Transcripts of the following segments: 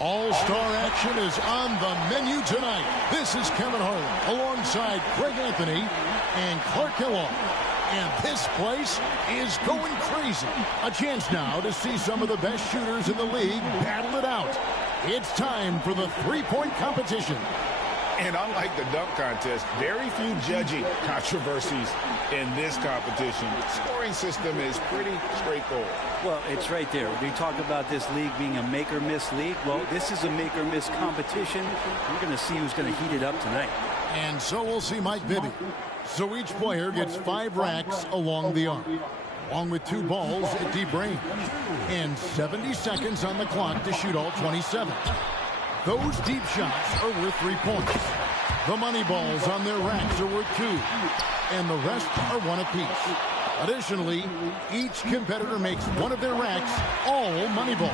All-star action is on the menu tonight. This is Kevin Harlan alongside Greg Anthony and Clark Kellogg. And this place is going crazy. A chance now to see some of the best shooters in the league battle it out. It's time for the three-point competition. And unlike the dunk contest, very few judging controversies in this competition. The scoring system is pretty straightforward. Well, it's right there. We talk about this league being a make-or-miss league. Well, this is a make-or-miss competition. We're going to see who's going to heat it up tonight. And so we'll see Mike Bibby. So each player gets 5 racks along the arc, along with 2 balls at deep range. And 70 seconds on the clock to shoot all 27. Those deep shots are worth 3 points. The money balls on their racks are worth 2. And the rest are 1 apiece. Additionally, each competitor makes one of their racks all money balls.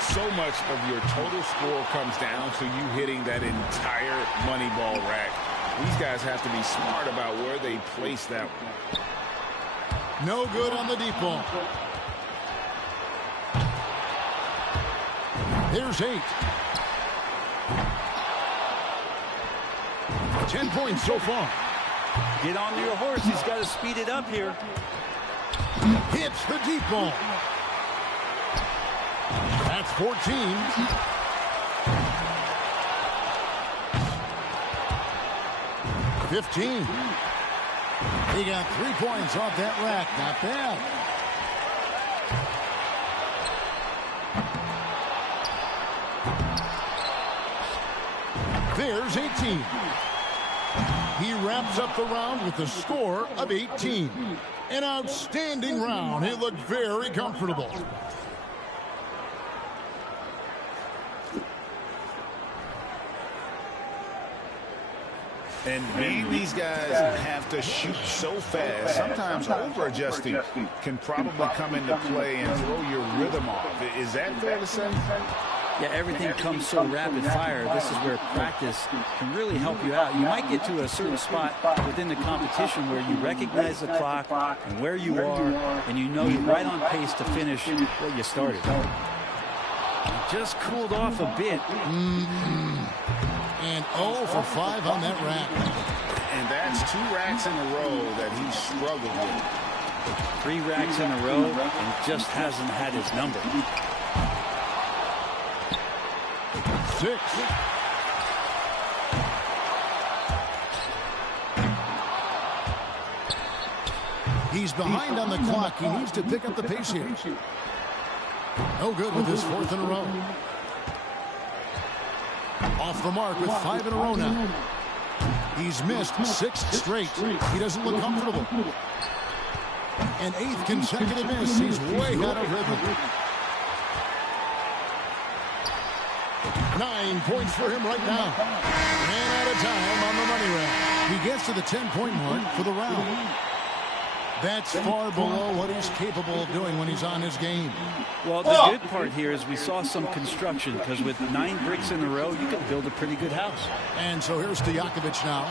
So much of your total score comes down to you hitting that entire money ball rack. These guys have to be smart about where they place that one. No good on the deep ball. Here's 8. 10 points so far. Get on your horse. He's got to speed it up here. Hits the deep ball. That's 14. $15. He got 3 points off that rack. Not bad. There's 18. He wraps up the round with a score of 18. An outstanding round. He looked very comfortable. And being these guys have to shoot so fast, sometimes over-adjusting can probably come into play and throw your rhythm off. Is that fair to say? Yeah, everything comes so rapid fire. This is where practice can really help you out. You might get to a certain spot within the competition where you recognize the clock and where you are, and you know you're right on pace to finish what you started. Just cooled off a bit. And 0 for 5 on that rack. And that's 2 racks in a row that he struggled with. 3 racks in a row and just hasn't had his number. 6. He's behind on the clock. He needs to pick up the pace here. No good with his 4th in a row. Off the mark with 5 in a row now. He's missed 6 straight. He doesn't look comfortable. An 8th consecutive miss. He's way out of rhythm. 9 points for him right now. Ran out of time on the money rack. He gets to the 10-point mark for the round. That's far below what he's capable of doing when he's on his game. Well, the good part here is we saw some construction, because with 9 bricks in a row, you can build a pretty good house. And so here's Stojakovic now.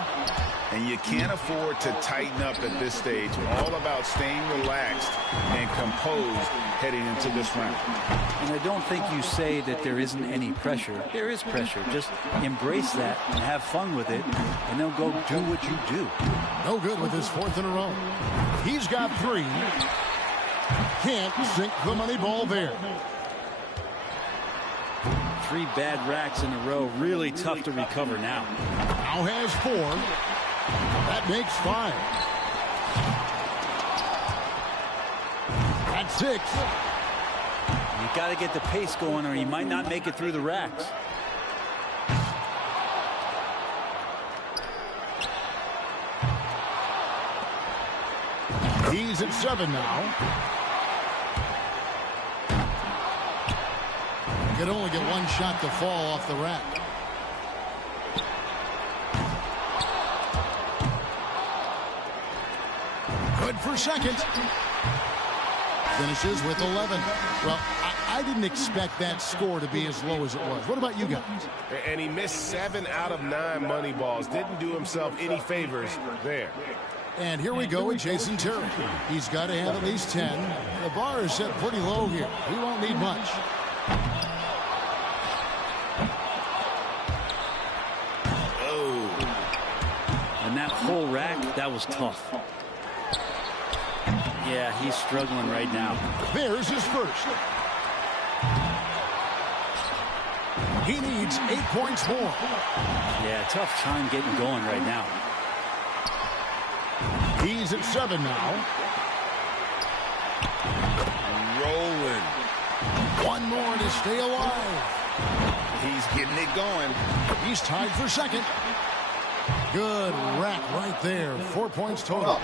And you can't afford to tighten up at this stage. All about staying relaxed and composed heading into this round. And I don't think you say that there isn't any pressure. There is pressure. Just embrace that and have fun with it, and then go do what you do. No good with his 4th in a row. He's got 3. Can't sink the money ball there. 3 bad racks in a row. Really tough to recover now. Now has 4. That makes 5. That's 6. You got to get the pace going, or you might not make it through the racks. He's at 7 now. Could only get 1 shot to fall off the rack. Good for 2nd. Finishes with 11. Well, I didn't expect that score to be as low as it was. What about you guys? And he missed 7 out of 9 money balls. Didn't do himself any favors there. And here we go with Jason Terry. He's got to have at least 10. The bar is set pretty low here. He won't need much. And that whole rack, that was tough. Yeah, he's struggling right now. There's his first. He needs 8 points more. Yeah, tough time getting going right now. He's at 7 now. Rolling. One more to stay alive. He's getting it going. He's tied for second. Good rack right there. 4 points total.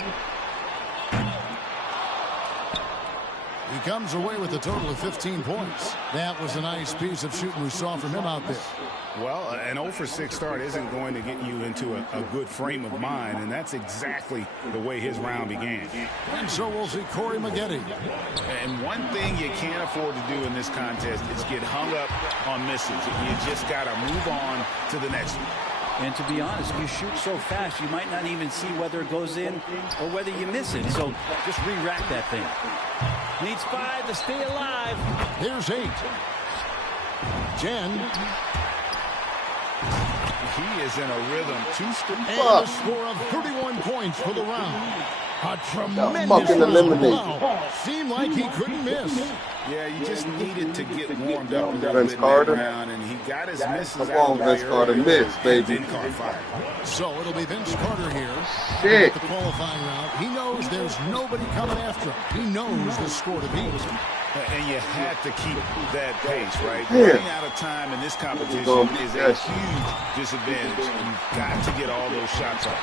He comes away with a total of 15 points. That was a nice piece of shooting we saw from him out there. Well, an 0 for 6 start isn't going to get you into a good frame of mind, and that's exactly the way his round began. And so we'll see Corey Maggette. And one thing you can't afford to do in this contest is get hung up on misses. You just got to move on to the next one. And to be honest, you shoot so fast, you might not even see whether it goes in or whether you miss it. So just re-rack that thing. Needs 5 to stay alive. Here's 8. 10. He is in a rhythm. And a score of 31 points for the round. A tremendous fucking eliminated. Wow. Seemed like he couldn't miss. Yeah, you just needed to get warmed up a little Vince bit Carter. around, and he got his misses Come out on, of the way Vince Carter, early, miss, baby. and then caught fire. So it'll be Vince Carter here. Shit. The qualifying round. He knows there's nobody coming after him. He knows the score to beat. And you had to keep that pace, right? Yeah. Running out of time in this competition is a Yes. huge disadvantage. You've got to get all those shots off.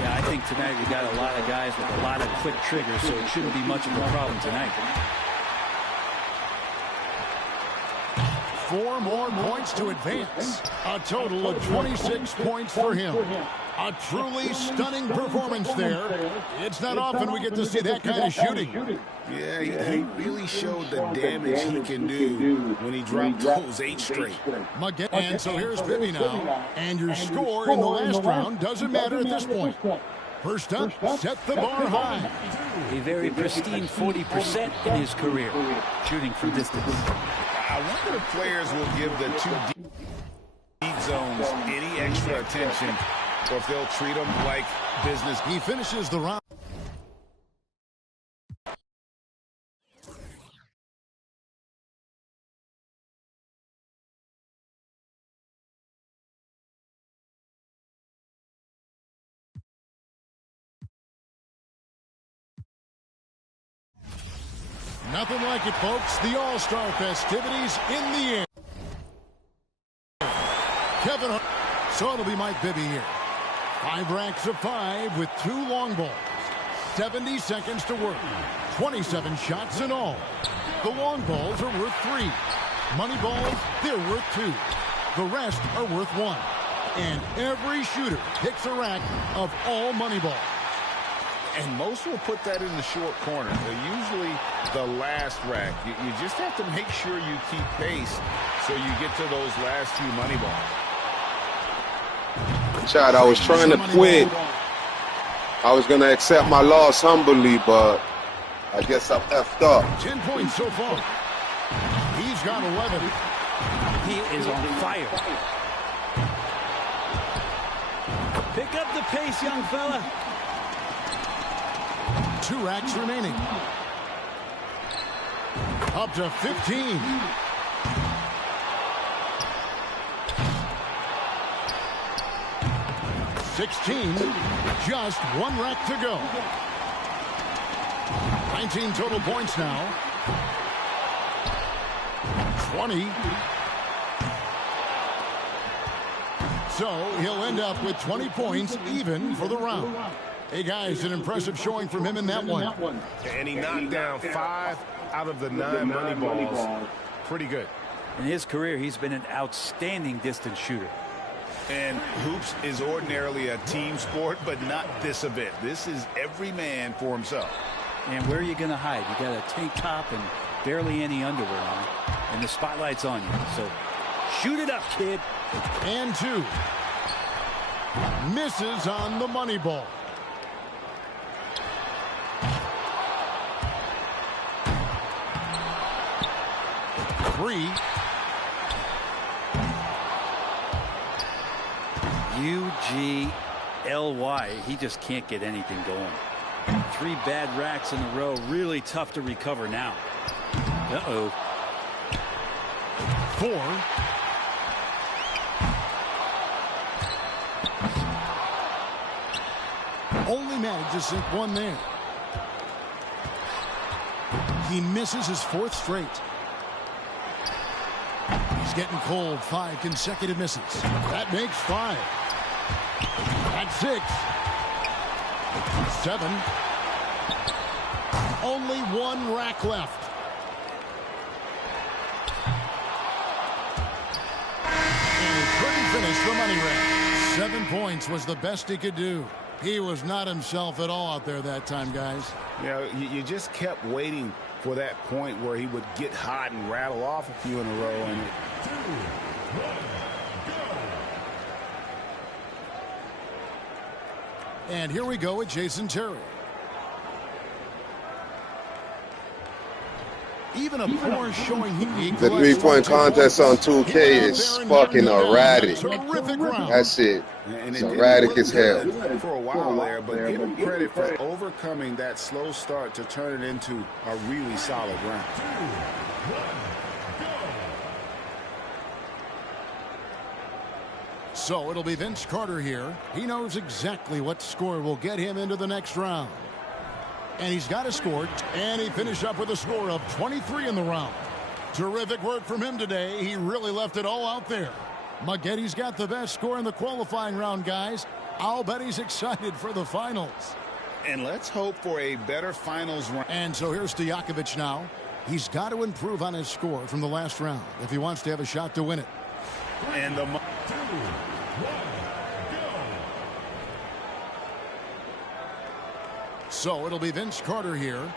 Yeah, I think tonight we got a lot of guys with a lot of quick triggers, so it shouldn't be much of a problem tonight. 4 more points to advance. A total of 26 points for him. A truly stunning performance there. It's not often we get to see that kind of shooting. Yeah, he really showed the damage he can do when he dropped those 8 straight. And so here's Bibby now. And your score in the last round doesn't matter at this point. First up, set the bar high. A very pristine 40% in his career, shooting from distance. I wonder if players will give the 2 deep zones any extra attention, or if they'll treat them like business. He finishes the round. Nothing like it, folks. The All-Star festivities in the air. Kevin Hart. So it'll be Mike Bibby here. 5 racks of 5 with 2 long balls. 70 seconds to work. 27 shots in all. The long balls are worth 3. Money balls, they're worth 2. The rest are worth 1. And every shooter picks a rack of all money balls. And most will put that in the short corner. They're usually the last rack. You just have to make sure you keep pace so you get to those last few money balls. Chad, I was trying to quit. I was going to accept my loss humbly, but I guess I effed up. 10 points so far. He's got 11. He is on fire. Pick up the pace, young fella. 2 racks remaining. Up to 15. Just 1 rack to go. 19 total points now. 20. So he'll end up with 20 points even for the round. Hey, guys, an impressive showing from him in that one. And he knocked down 5 out of the 9 money balls. Pretty good. In his career, he's been an outstanding distance shooter. And hoops is ordinarily a team sport, but not this event. This is every man for himself. And where are you going to hide? You got a tank top and barely any underwear on, and the spotlight's on you. So shoot it up, kid. And 2. Misses on the money ball. 3. LY. He just can't get anything going. 3 bad racks in a row. Really tough to recover now. Uh-oh. 4. Only managed to sink 1 there. He misses his 4th straight. He's getting cold. 5 consecutive misses. That makes 5. That's 6. 7. Only 1 rack left. And he couldn't finish the money rack. 7 points was the best he could do. He was not himself at all out there that time, guys. You just kept waiting for that point where he would get hot and rattle off a few in a row. And And here we go with Jason Terry. Even a poor showing. The 3-point contest on 2K is fucking erratic. That's it. It's erratic as hell. For a while there, but give him credit for overcoming that slow start to turn it into a really solid round. So it'll be Vince Carter here. He knows exactly what score will get him into the next round. And he's got a score, and he finished up with a score of 23 in the round. Terrific work from him today. He really left it all out there. Maggetti's got the best score in the qualifying round, guys. I'll bet he's excited for the finals. And let's hope for a better finals round. And so here's Stojakovic now. He's got to improve on his score from the last round if he wants to have a shot to win it. And the So it'll be Vince Carter here.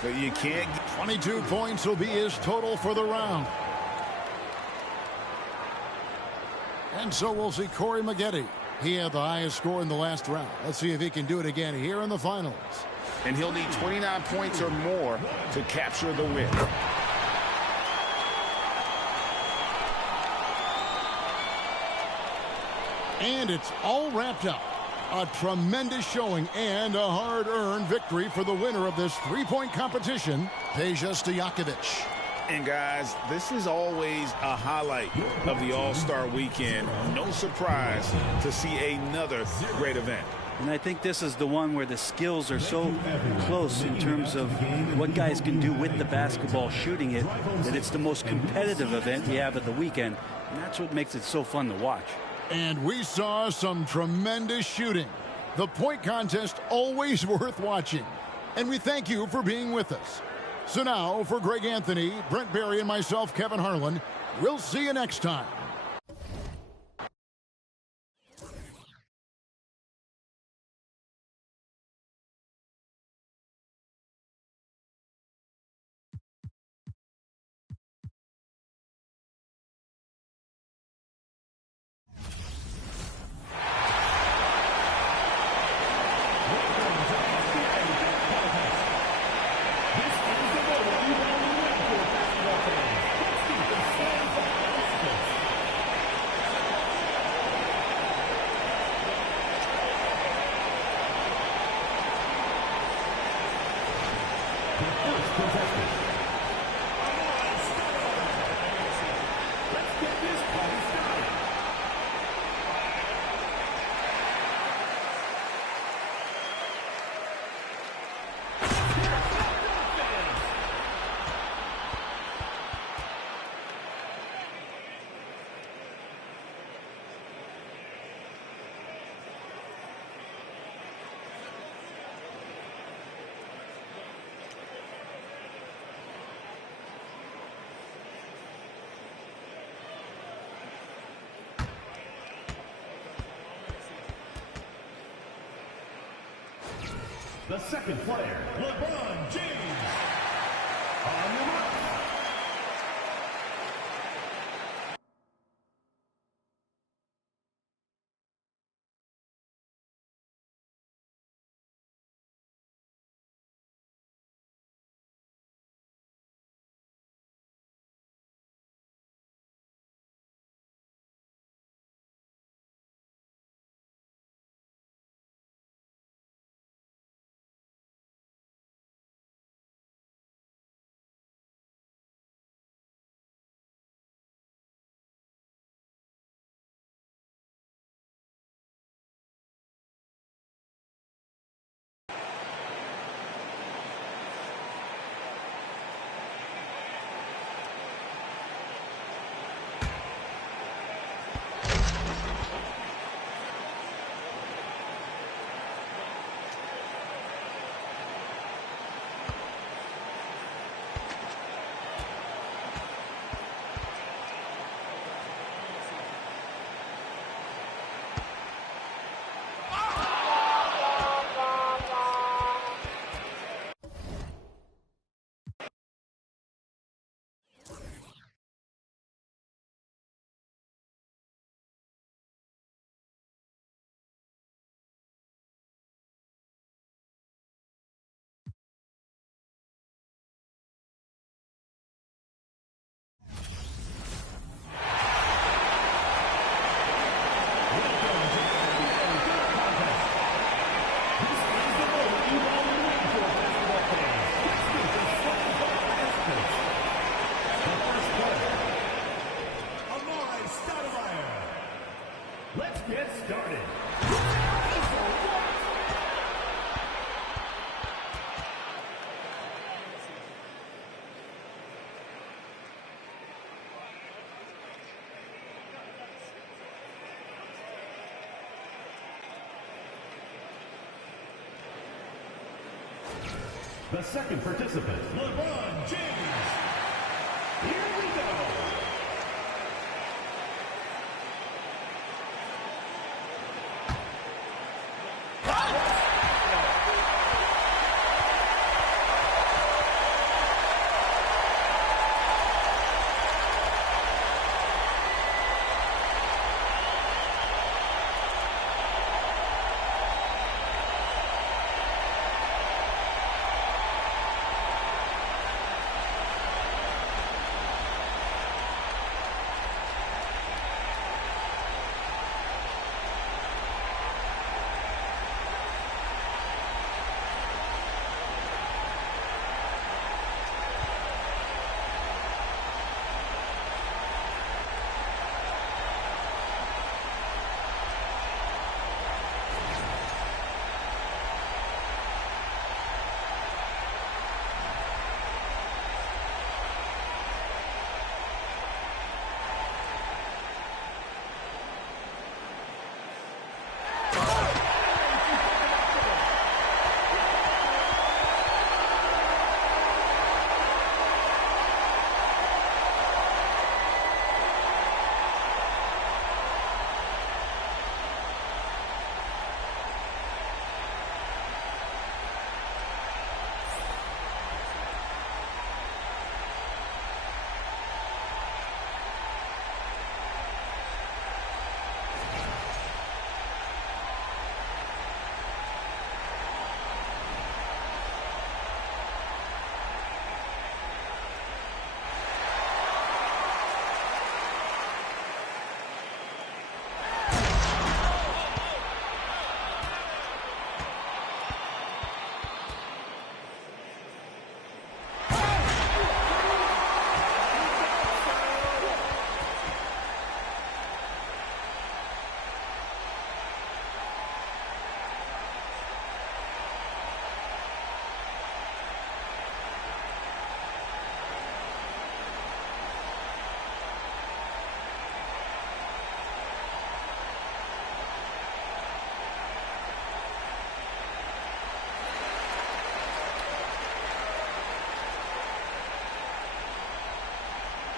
But you can't. 22 points will be his total for the round. And so we'll see Corey Maggetti. He had the highest score in the last round. Let's see if he can do it again here in the finals. And he'll need 29 points or more to capture the win. And it's all wrapped up. A tremendous showing and a hard-earned victory for the winner of this 3-point competition, Peja Stojakovic. And guys, this is always a highlight of the All-Star Weekend. No surprise to see another great event. And I think this is the one where the skills are so close in terms of what guys can do with the basketball shooting it, that it's the most competitive event we have at the weekend. And that's what makes it so fun to watch. And we saw some tremendous shooting. The point contest always worth watching. And we thank you for being with us. So now, for Greg Anthony, Brent Barry, and myself, Kevin Harlan, we'll see you next time. The second player, LeBron James. On the mark. Let's get started. The second participant, LeBron James. Here we go.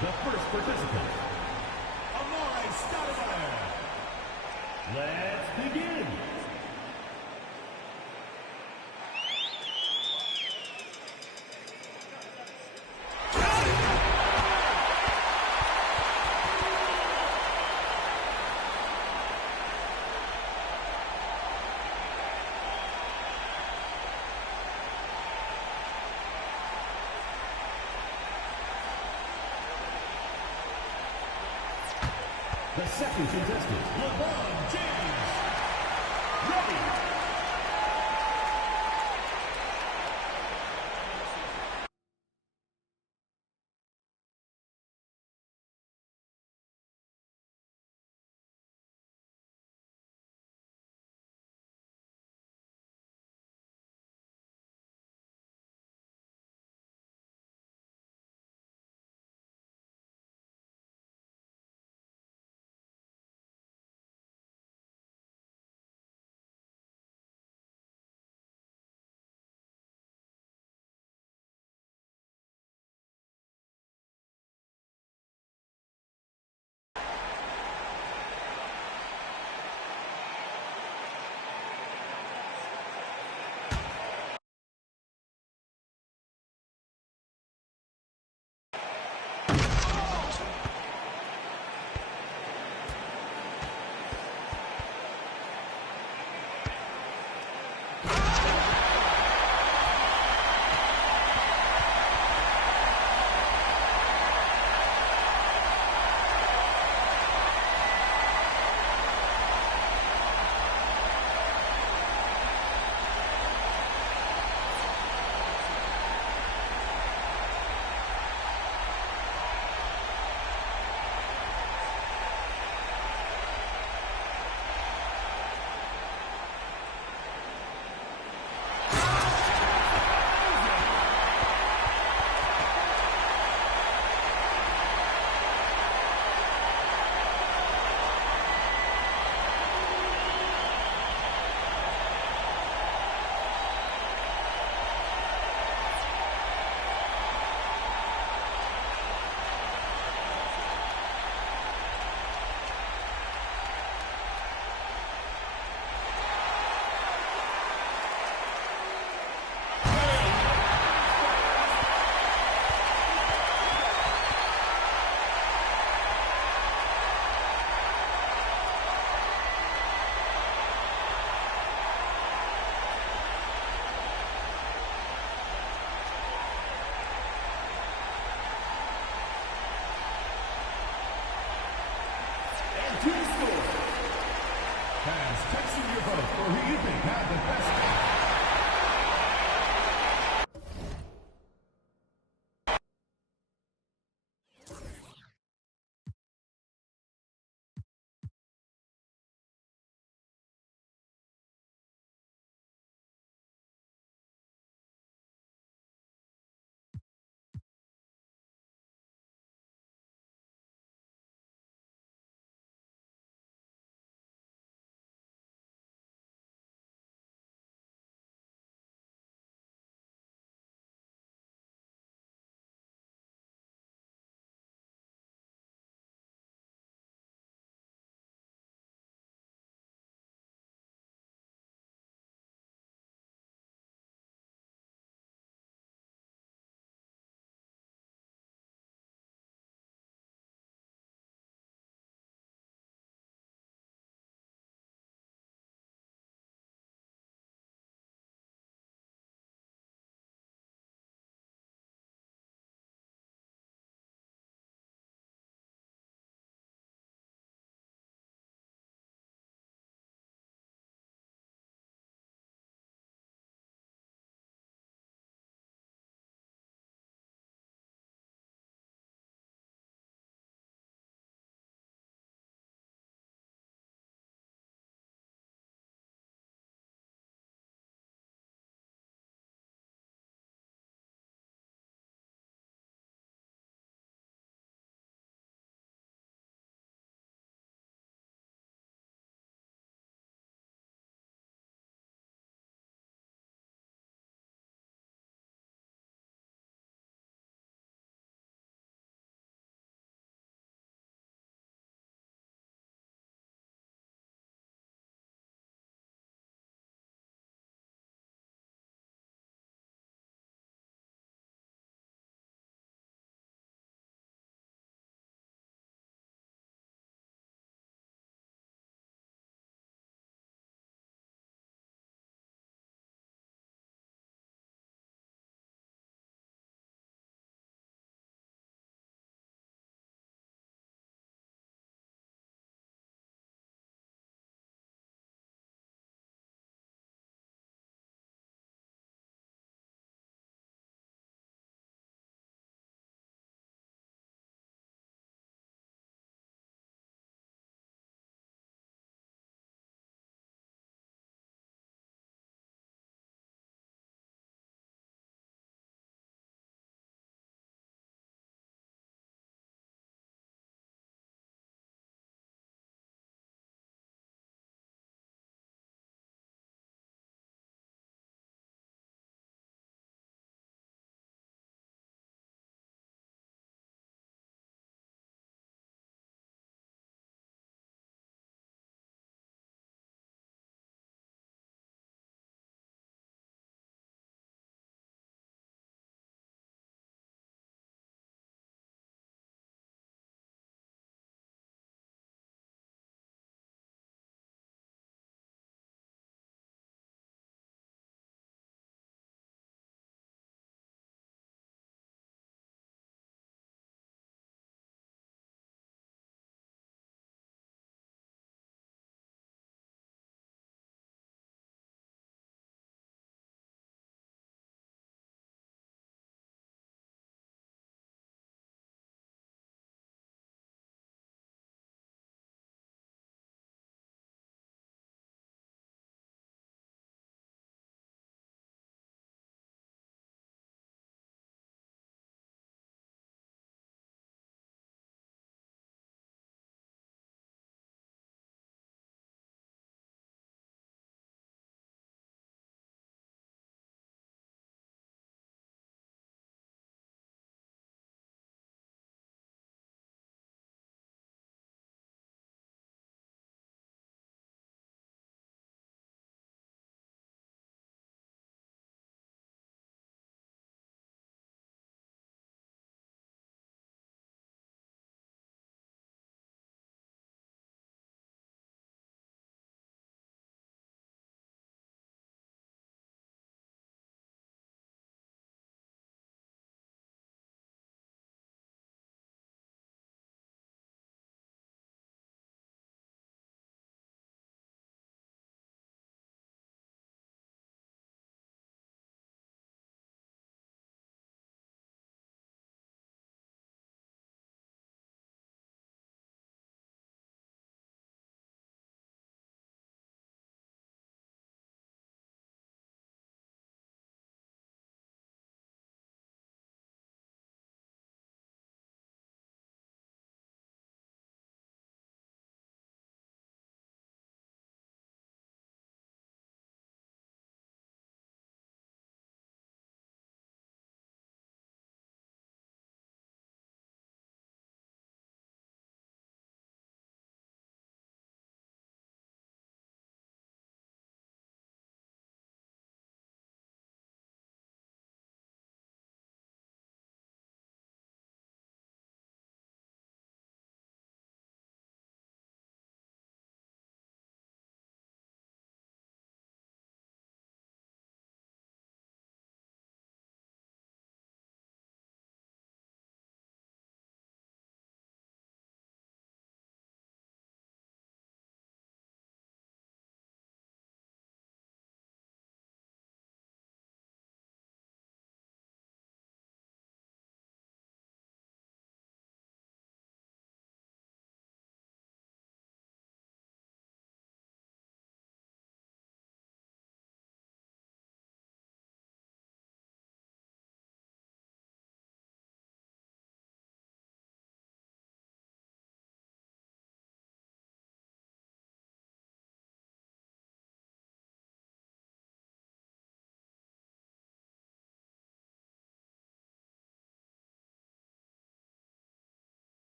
The first participant, Amore Stoudemire. Let's begin. The second contestant, LeBron James. Ready. Texas, your host for who you think had the best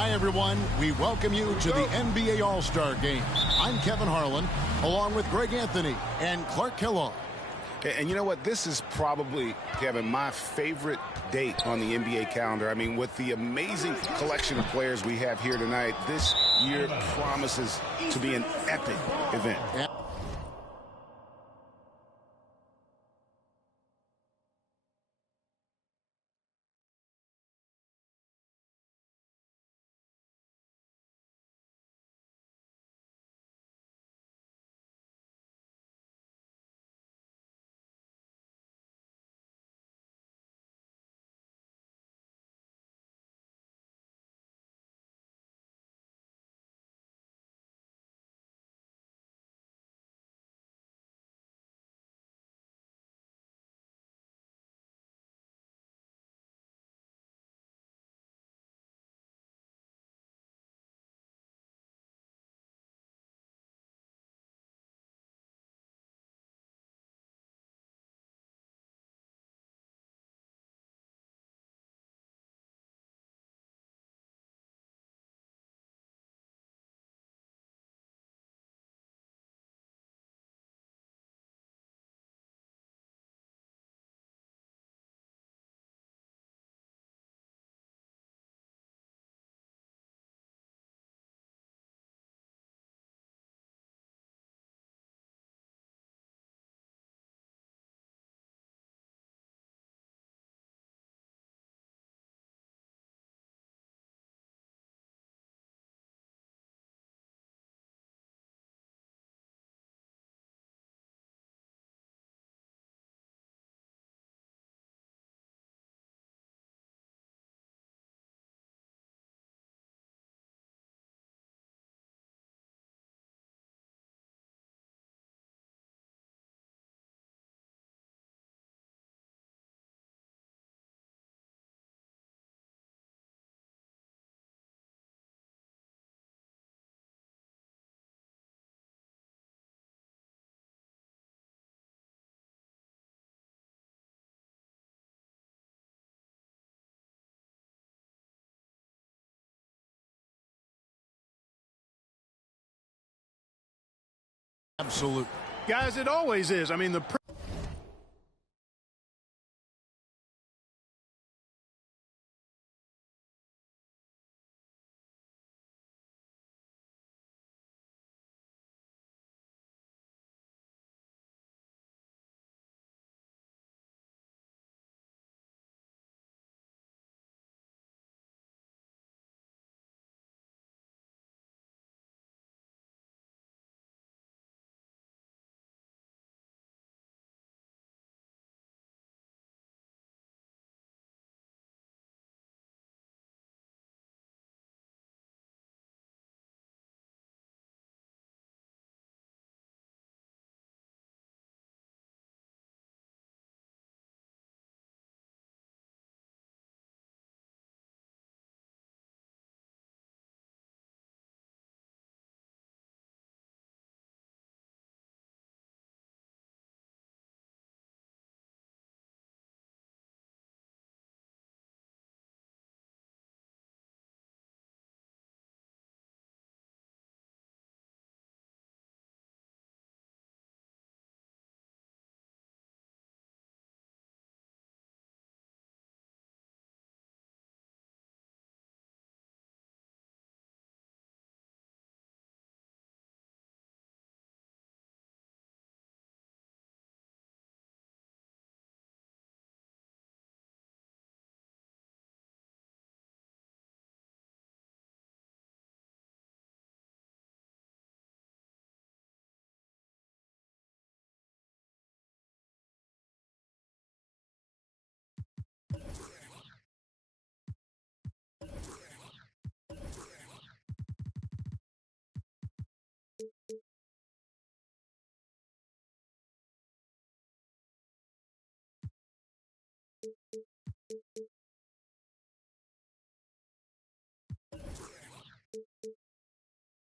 Hi, everyone. We welcome you to the NBA All-Star Game. I'm Kevin Harlan, along with Greg Anthony and Clark Kellogg. And you know what? This is probably, Kevin, my favorite date on the NBA calendar. I mean, with the amazing collection of players we have here tonight, this year promises to be an epic event. Yeah. Absolutely. Guys, it always is. I mean, the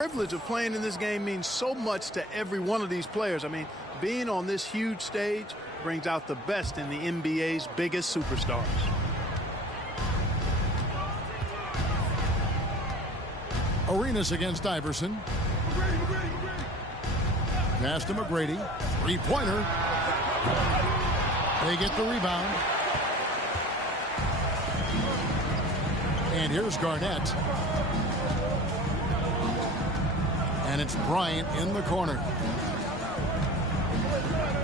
privilege of playing in this game means so much to every one of these players. I mean, being on this huge stage brings out the best in the NBA's biggest superstars. Arenas against Iverson. Pass to McGrady. Three-pointer. They get the rebound. And here's Garnett. And it's Bryant in the corner.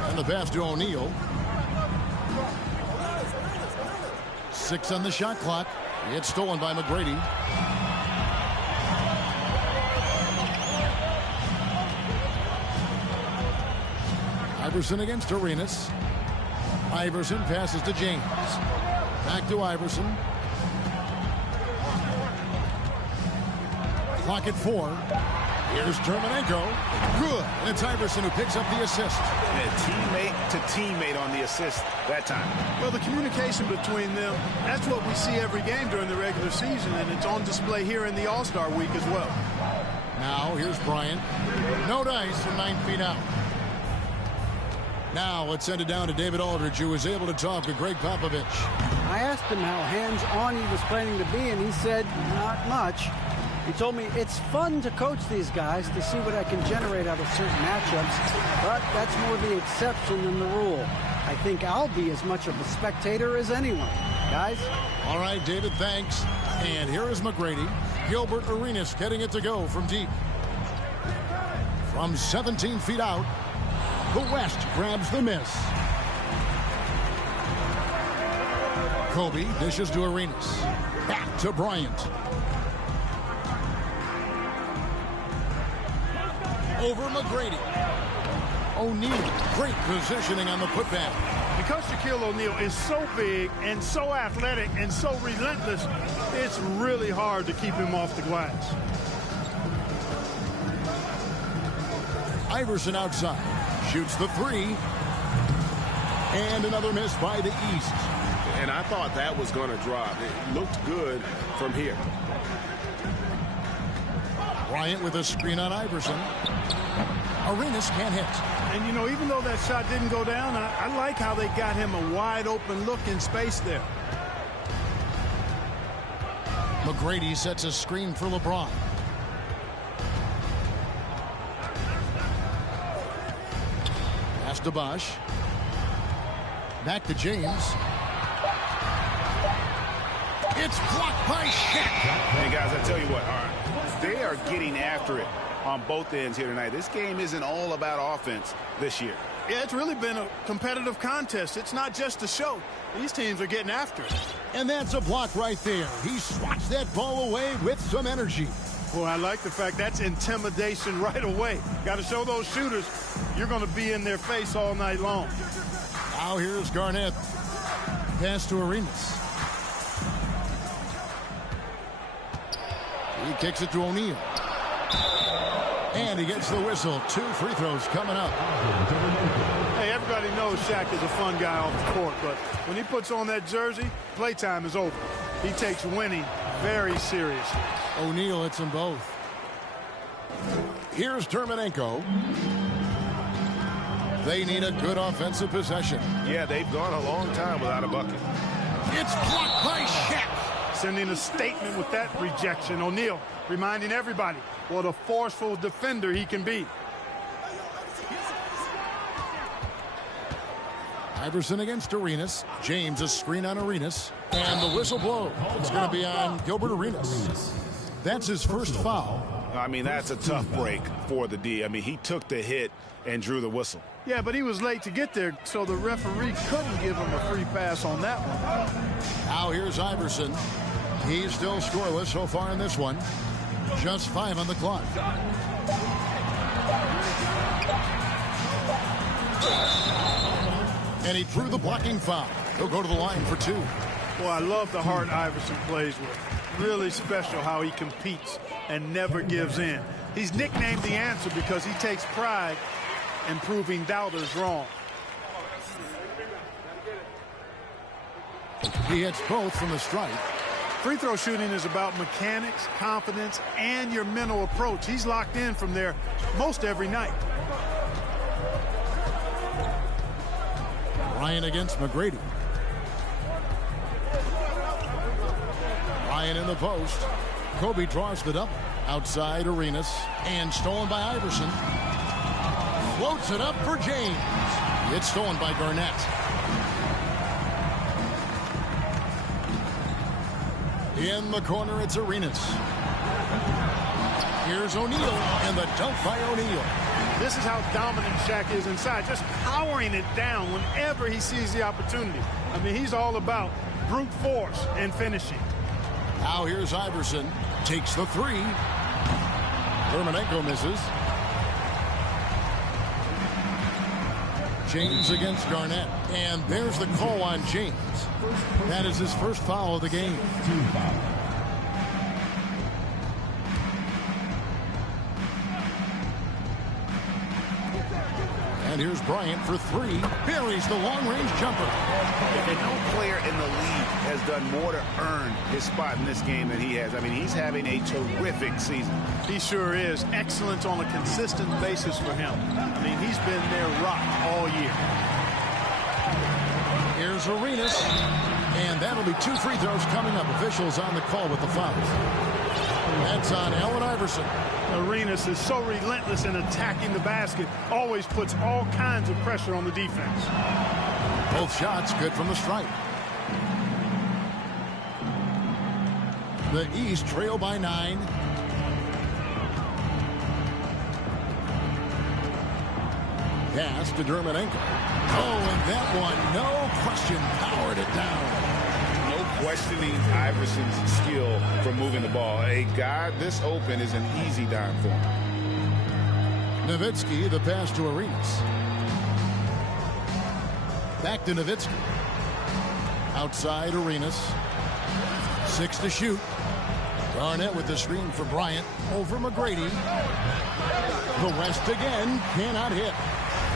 And the pass to O'Neal. 6 on the shot clock. It's stolen by McGrady. Iverson against Arenas. Iverson passes to James. Back to Iverson. Clock at 4. Here's Terminenko. Good. And it's Iverson who picks up the assist. And teammate to teammate on the assist that time. Well, the communication between them, that's what we see every game during the regular season, and it's on display here in the All-Star week as well. Now, here's Bryant. No dice from 9 feet out. Now, let's send it down to David Aldridge, who was able to talk to Greg Popovich. I asked him how hands-on he was planning to be, and he said, not much. He told me it's fun to coach these guys to see what I can generate out of certain matchups, but that's more the exception than the rule. I think I'll be as much of a spectator as anyone. Guys? All right, David, thanks. And here is McGrady. Gilbert Arenas getting it to go from deep. From 17 feet out, the West grabs the miss. Kobe dishes to Arenas. Back to Bryant. Over McGrady. O'Neal, great positioning on the putback. Because Shaquille O'Neal is so big and so athletic and so relentless, it's really hard to keep him off the glass. Iverson outside. Shoots the 3. And another miss by the East. And I thought that was going to drop. It looked good from here. Bryant with a screen on Iverson. Arenas can't hit. And, you know, even though that shot didn't go down, I like how they got him a wide-open look in space there. McGrady sets a screen for LeBron. Pass to Bosh. Back to James. It's blocked by Shaq. Hey, guys, I tell you what, all right. They are getting after it on both ends here tonight. This game isn't all about offense this year. Yeah, it's really been a competitive contest. It's not just a show. These teams are getting after it. And that's a block right there. He swats that ball away with some energy. Boy, I like the fact that's intimidation right away. Got to show those shooters you're going to be in their face all night long. Now here's Garnett. Pass to Arenas. He kicks it to O'Neal. And he gets the whistle. 2 free throws coming up. Hey, everybody knows Shaq is a fun guy off the court, but when he puts on that jersey, playtime is over. He takes winning very seriously. O'Neal hits them both. Here's Terminenko. They need a good offensive possession. Yeah, they've gone a long time without a bucket. It's blocked by Shaq. Sending a statement with that rejection. O'Neal reminding everybody what a forceful defender he can be. Iverson against Arenas. James a screen on Arenas. And the whistle blows. It's going to be on Gilbert Arenas. That's his first foul. I mean, that's a tough break for the D. I mean, he took the hit and drew the whistle. Yeah, but he was late to get there, so the referee couldn't give him a free pass on that one. Now here's Iverson. He's still scoreless so far in this one. Just 5 on the clock. And he drew the blocking foul. He'll go to the line for 2. Well, I love the heart Iverson plays with. Really special how he competes and never gives in. He's nicknamed the answer because he takes pride in proving doubters wrong. He hits both from the strike. Free throw shooting is about mechanics, confidence, and your mental approach. He's locked in from there most every night. Ryan against McGrady. Ryan in the post. Kobe draws the double. Outside Arenas, and stolen by Iverson. Floats it up for James. It's stolen by Garnett. In the corner, it's Arenas. Here's O'Neal, and the dunk by O'Neal. This is how dominant Shaq is inside, just powering it down whenever he sees the opportunity. I mean, he's all about brute force and finishing. Now here's Iverson. Takes the three. Vermanenko misses. James against Garnett. And there's the call on James. That is his first foul of the game. And here's Bryant for three. Buries the long-range jumper. And no player in the league has done more to earn his spot in this game than he has. I mean, he's having a terrific season. He sure is. Excellence on a consistent basis for him. I mean, he's been their rock all year. Here's Arenas. And that'll be 2 free throws coming up. Officials on the call with the foul. That's on Allen Iverson. Arenas is so relentless in attacking the basket. Always puts all kinds of pressure on the defense. Both shots good from the stripe. The East trail by 9. Pass to Dermanenko. Oh, and that one, no question, powered it down. No questioning Iverson's skill for moving the ball. A guy this open is an easy dime for him. Nowitzki, the pass to Arenas. Back to Nowitzki. Outside Arenas. 6 to shoot. Garnett with the screen for Bryant. Over McGrady. The West again cannot hit.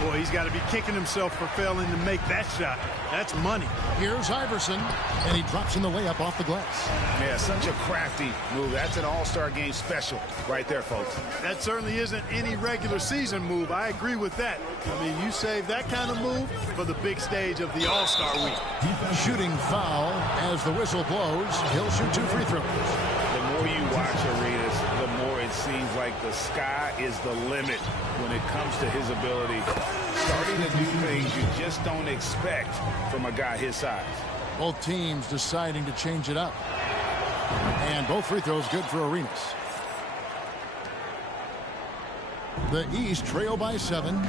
Boy, he's got to be kicking himself for failing to make that shot. That's money. Here's Iverson, and he drops in the layup off the glass. Yeah, such a crafty move. That's an all-star game special right there, folks. That certainly isn't any regular season move. I agree with that. I mean, you save that kind of move for the big stage of the All-Star week. Shooting foul as the whistle blows. He'll shoot 2 free throws. The more you watch Arenas, the more it seems like the sky is the limit when it comes to his ability. Starting to do things you just don't expect from a guy his size. Both teams deciding to change it up. And both free throws good for Arenas. The East trail by 7.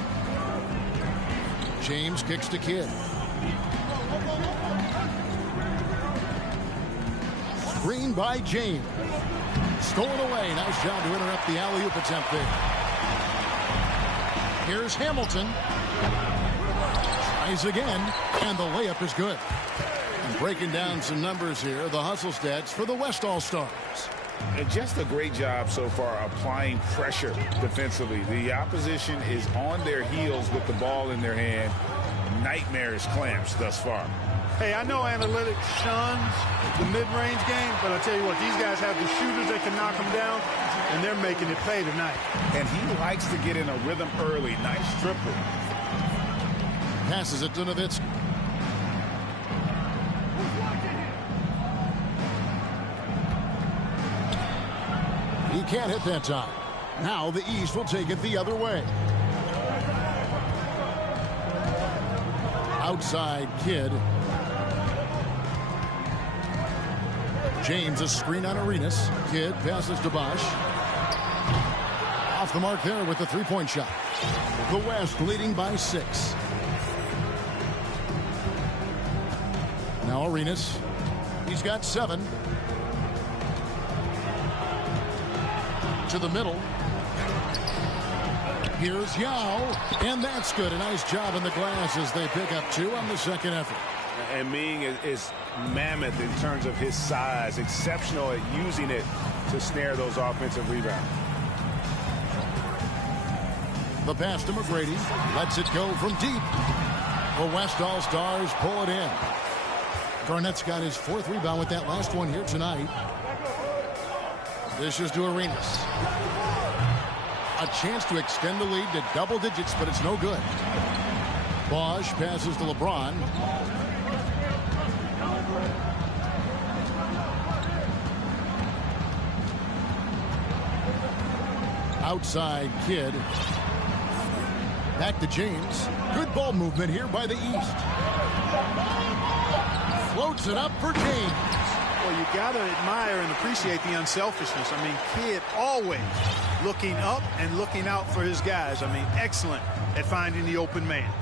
James kicks to Kidd. Screen by James. Stolen away. Nice job to interrupt the alley-oop attempt there. Here's Hamilton. Tries again, and the layup is good. And breaking down some numbers here, the hustle stats for the West All-Stars. And just a great job so far applying pressure defensively. The opposition is on their heels with the ball in their hand. Nightmarish clamps thus far. Hey, I know analytics shuns the mid-range game, but I tell you what, these guys have the shooters that can knock them down, and they're making it pay tonight. And he likes to get in a rhythm early. Nice triple. Passes it to Nowitzki. He can't hit that time. Now the East will take it the other way. Outside Kidd. James a screen on Arenas. Kidd passes to Bosch. Off the mark there with the three-point shot. The West leading by 6. Now Arenas. He's got 7. To the middle. Here's Yao, and that's good. A nice job in the glass as they pick up 2 on the second effort. And Ming is mammoth in terms of his size, exceptional at using it to snare those offensive rebounds. The pass to McGrady, lets it go from deep. The West All-Stars pull it in. Garnett's got his 4th rebound with that last one here tonight. Dishes to Arenas. A chance to extend the lead to double digits, but it's no good. Bosch passes to LeBron. Outside Kidd. Back to James. Good ball movement here by the East. Floats it up for James. Well, you got to admire and appreciate the unselfishness. I mean, Kidd always looking up and looking out for his guys. I mean, excellent at finding the open man.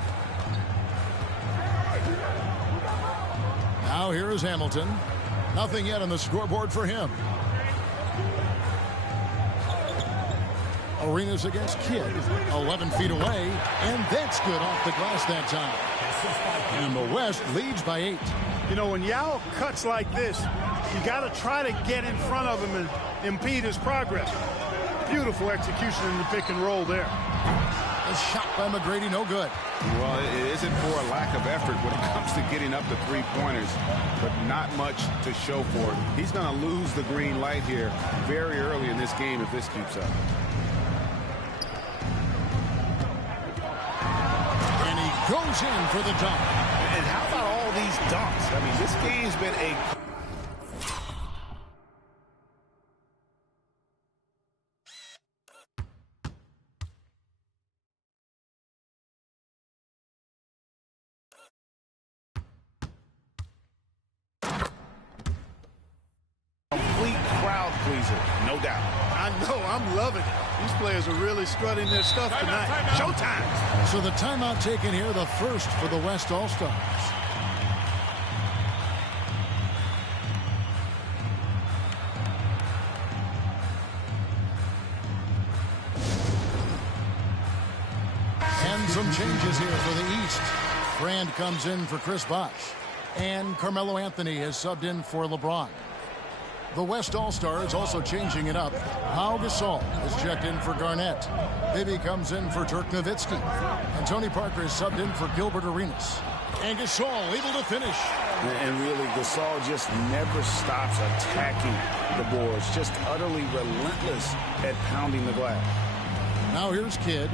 Now here is Hamilton. Nothing yet on the scoreboard for him. Arenas against Kidd, 11 feet away, and that's good off the glass that time. And the West leads by 8. You know, when Yao cuts like this, you got to try to get in front of him and impede his progress. Beautiful execution in the pick and roll there. A shot by McGrady, no good. Well, it isn't for a lack of effort when it comes to getting up the three-pointers, but not much to show for it. He's going to lose the green light here very early in this game if this keeps up. And he goes in for the dunk. And how about all these dunks? I mean, this game's been a... complete crowd pleaser, no doubt. I know, I'm loving it. These players are really strutting their stuff tonight. Showtime! So the timeout taken here, the first for the West All-Stars. And some changes here for the East. Brand comes in for Chris Bosh. And Carmelo Anthony is subbed in for LeBron. The West All-Stars also changing it up. Pau Gasol is checked in for Garnett. Bibby comes in for Dirk Nowitzki. And Tony Parker is subbed in for Gilbert Arenas. And Gasol able to finish. And really, Gasol just never stops attacking the boards. Just utterly relentless at pounding the glass. Now here's Kidd.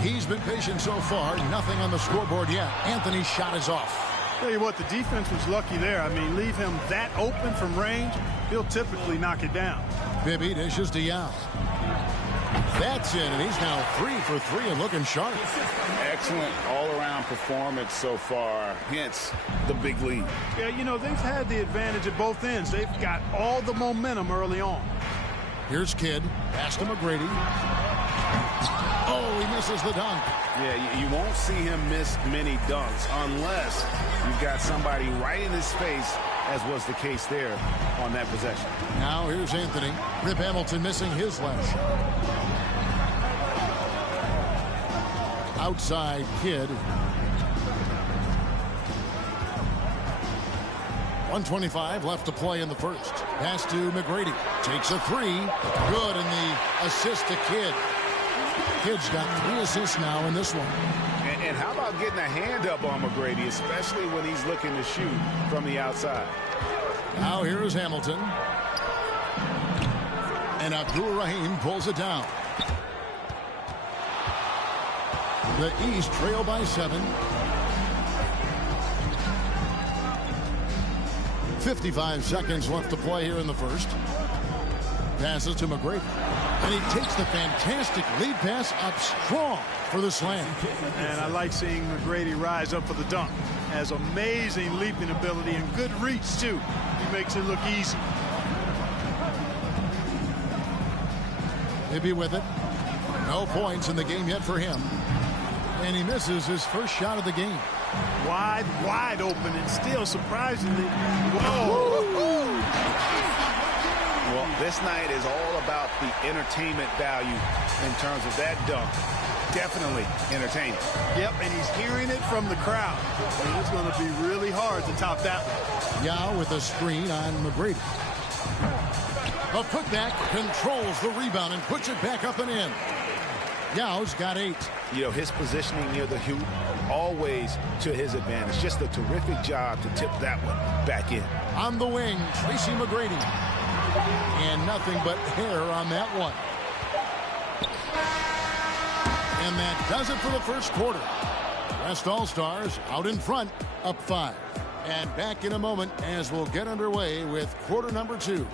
He's been patient so far. Nothing on the scoreboard yet. Anthony's shot is off. Tell you what, the defense was lucky there. I mean, leave him that open from range, he'll typically knock it down. Bibby dishes to Yao. That's it, and he's now 3 for 3 and looking sharp. Excellent all-around performance so far, hence the big lead. Yeah, you know, they've had the advantage at both ends. They've got all the momentum early on. Here's Kidd. Pass to McGrady. Oh, he misses the dunk. Yeah, you won't see him miss many dunks unless you've got somebody right in his face, as was the case there on that possession. Now here's Anthony. Rip Hamilton missing his last shot. Outside Kidd. 1:25 left to play in the first. Pass to McGrady. Takes a 3. Good, and the assist to Kidd. Kidd's got 3 assists now in this one. And how about getting a hand up on McGrady, especially when he's looking to shoot from the outside. Now here is Hamilton. And Abdul-Rahim pulls it down. The East trail by 7. 55 seconds left to play here in the first. Passes to McGrady. And he takes the fantastic lead pass up strong for the slam. And I like seeing McGrady rise up for the dunk. Has amazing leaping ability and good reach, too. He makes it look easy. Bibby with it. No points in the game yet for him. And he misses his first shot of the game. Wide open, and still surprisingly. Whoa! Well, this night is all about the entertainment value in terms of that dunk. Definitely entertaining. Yep, and he's hearing it from the crowd. And it's going to be really hard to top that one. Yao with a screen on McGrady. A putback controls the rebound and puts it back up and in. Yao's got 8. You know, his positioning near the hoop, always to his advantage. Just a terrific job to tip that one back in. On the wing, Tracy McGrady. And nothing but hair on that one. And that does it for the first quarter. West All-Stars out in front, up 5. And back in a moment as we'll get underway with quarter number 2.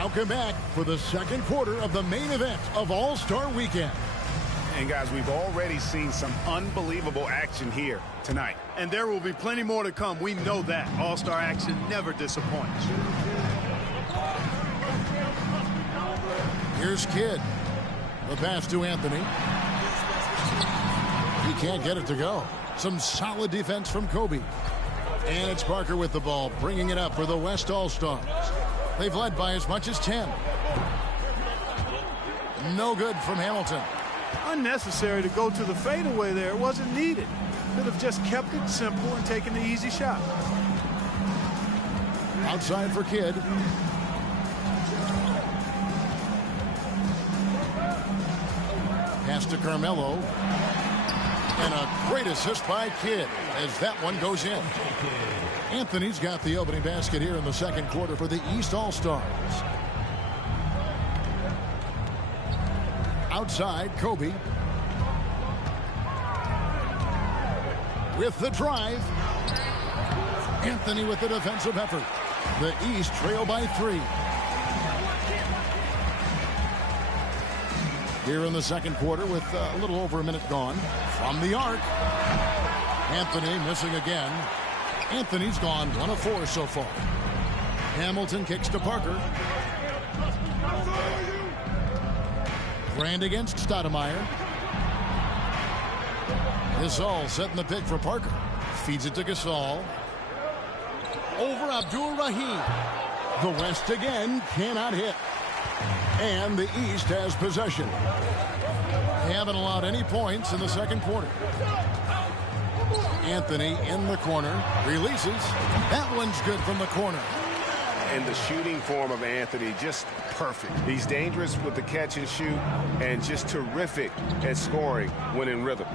Welcome back for the second quarter of the main event of All-Star Weekend. And guys, we've already seen some unbelievable action here tonight. And there will be plenty more to come. We know that. All-Star action never disappoints. Here's Kidd. The pass to Anthony. He can't get it to go. Some solid defense from Kobe. And it's Parker with the ball, bringing it up for the West All-Stars. They've led by as much as 10. No good from Hamilton. Unnecessary to go to the fadeaway there. It wasn't needed. Could have just kept it simple and taken the easy shot. Outside for Kidd. Pass to Carmelo. And a great assist by Kidd as that one goes in. Anthony's got the opening basket here in the second quarter for the East All-Stars. Outside, Kobe. With the drive. Anthony with the defensive effort. The East trail by 3. Here in the second quarter with a little over a minute gone. From the arc. Anthony missing again. Anthony's gone 1 of 4 so far. Hamilton kicks to Parker. Grant against Stoudemire. Gasol setting the pick for Parker. Feeds it to Gasol. Over Abdul-Rahim. The West again cannot hit. And the East has possession. They haven't allowed any points in the second quarter. Anthony in the corner. Releases. That one's good from the corner. And the shooting form of Anthony, just perfect. He's dangerous with the catch and shoot and just terrific at scoring when in rhythm.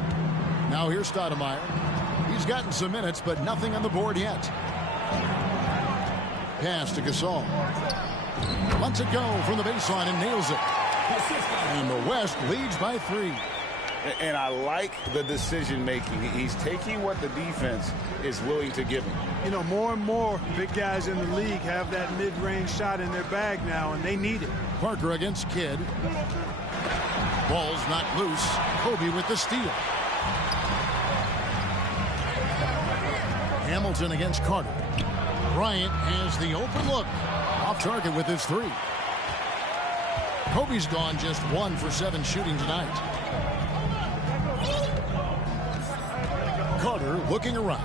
Now here's Stoudemire. He's gotten some minutes, but nothing on the board yet. Pass to Gasol. Lets it go from the baseline and nails it. And the West leads by 3. And I like the decision-making. He's taking what the defense is willing to give him. You know, more and more big guys in the league have that mid-range shot in their bag now, and they need it. Parker against Kidd. Ball's not loose. Kobe with the steal. Hamilton against Carter. Bryant has the open look. Off target with his 3. Kobe's gone just 1 for 7 shooting tonight. Carter looking around.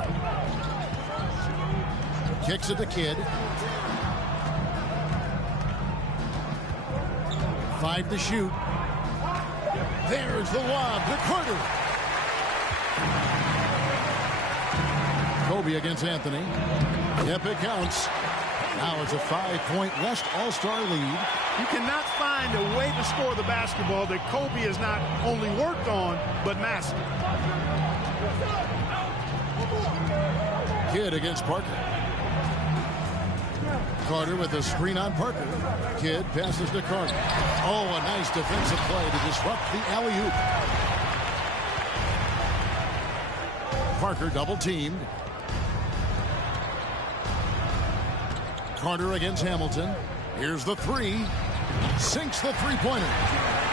Kicks it to Kidd. 5 to shoot. There's the lob to Carter. Kobe against Anthony. Yep, it counts. Now it's a 5-point West All-Star lead. You cannot find a way to score the basketball that Kobe has not only worked on, but mastered. Kidd against Parker. Carter with a screen on Parker. Kidd passes to Carter. Oh, a nice defensive play to disrupt the alley-oop. Parker double-teamed. Carter against Hamilton. Here's the 3. Sinks the three-pointer.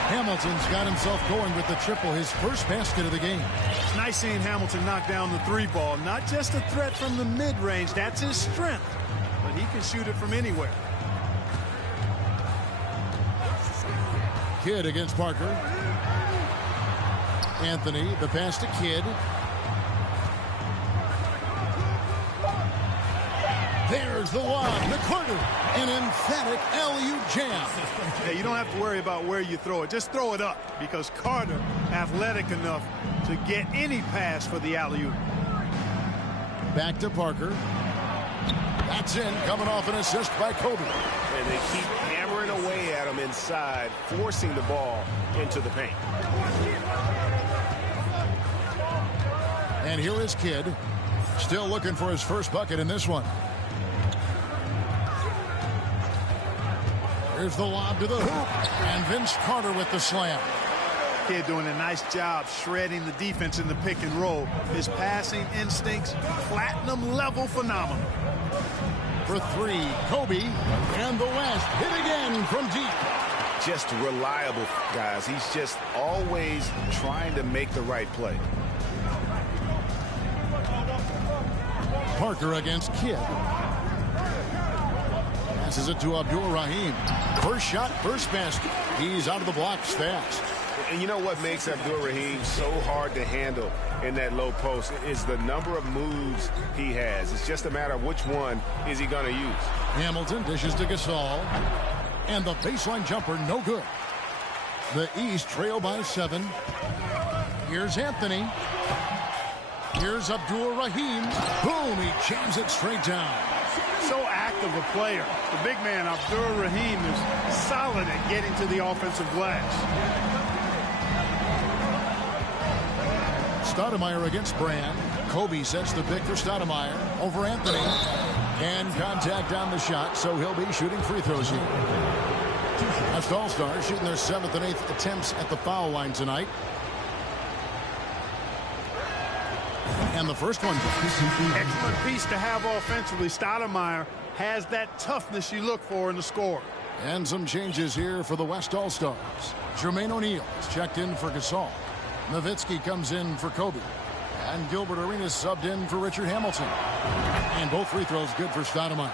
Hamilton's got himself going with the triple, his first basket of the game. It's nice seeing Hamilton knock down the 3 ball. Not just a threat from the mid-range. That's his strength. But he can shoot it from anywhere. Kidd against Parker. Anthony, the pass to Kidd. There's the lob to Carter. An emphatic alley-oop jam. Yeah, you don't have to worry about where you throw it. Just throw it up because Carter athletic enough to get any pass for the alley-oop. Back to Parker. That's in, coming off an assist by Kobe. And they keep hammering away at him inside, forcing the ball into the paint. And here is Kidd. Still looking for his first bucket in this one. Here's the lob to the hoop. And Vince Carter with the slam. Kidd doing a nice job shredding the defense in the pick and roll. His passing instincts, platinum level phenomenal. for three. Kobe, and the West hit again from deep. Just reliable, guys. He's just always trying to make the right play. Parker against Kidd. Passes it to Abdul-Rahim. First shot, first basket. He's out of the blocks fast. And you know what makes Abdul-Rahim so hard to handle in that low post is the number of moves he has. It's just a matter of which one is he going to use. Hamilton dishes to Gasol. And the baseline jumper, no good. The East trail by 7. Here's Anthony. Here's Abdul-Rahim. Boom, he jams it straight down. So active a player. The big man, Abdul-Rahim, is solid at getting to the offensive glass. Stoudemire against Brand. Kobe sets the pick for Stoudemire over Anthony. And contact on the shot, so he'll be shooting free throws here. West All-Stars shooting their 7th and 8th attempts at the foul line tonight. And the first one. Excellent piece to have offensively. Stoudemire has that toughness you look for in the score. And some changes here for the West All-Stars. Jermaine O'Neal is checked in for Gasol. Nowitzki comes in for Kobe. And Gilbert Arenas subbed in for Richard Hamilton. And both free throws good for Stoudemire.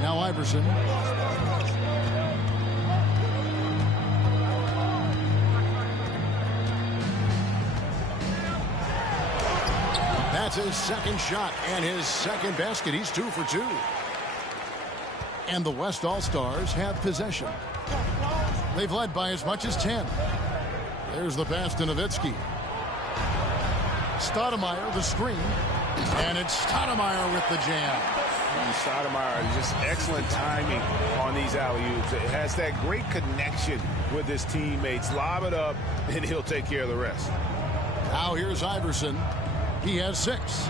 Now Iverson. That's his second shot and his second basket. He's 2 for 2. And the West All-Stars have possession. They've led by as much as 10. There's the pass to Nowitzki. Stoudemire, the screen. And it's Stoudemire with the jam. And Stoudemire, just excellent timing on these alley-oops. It has that great connection with his teammates. Lob it up, and he'll take care of the rest. Now here's Iverson. He has 6.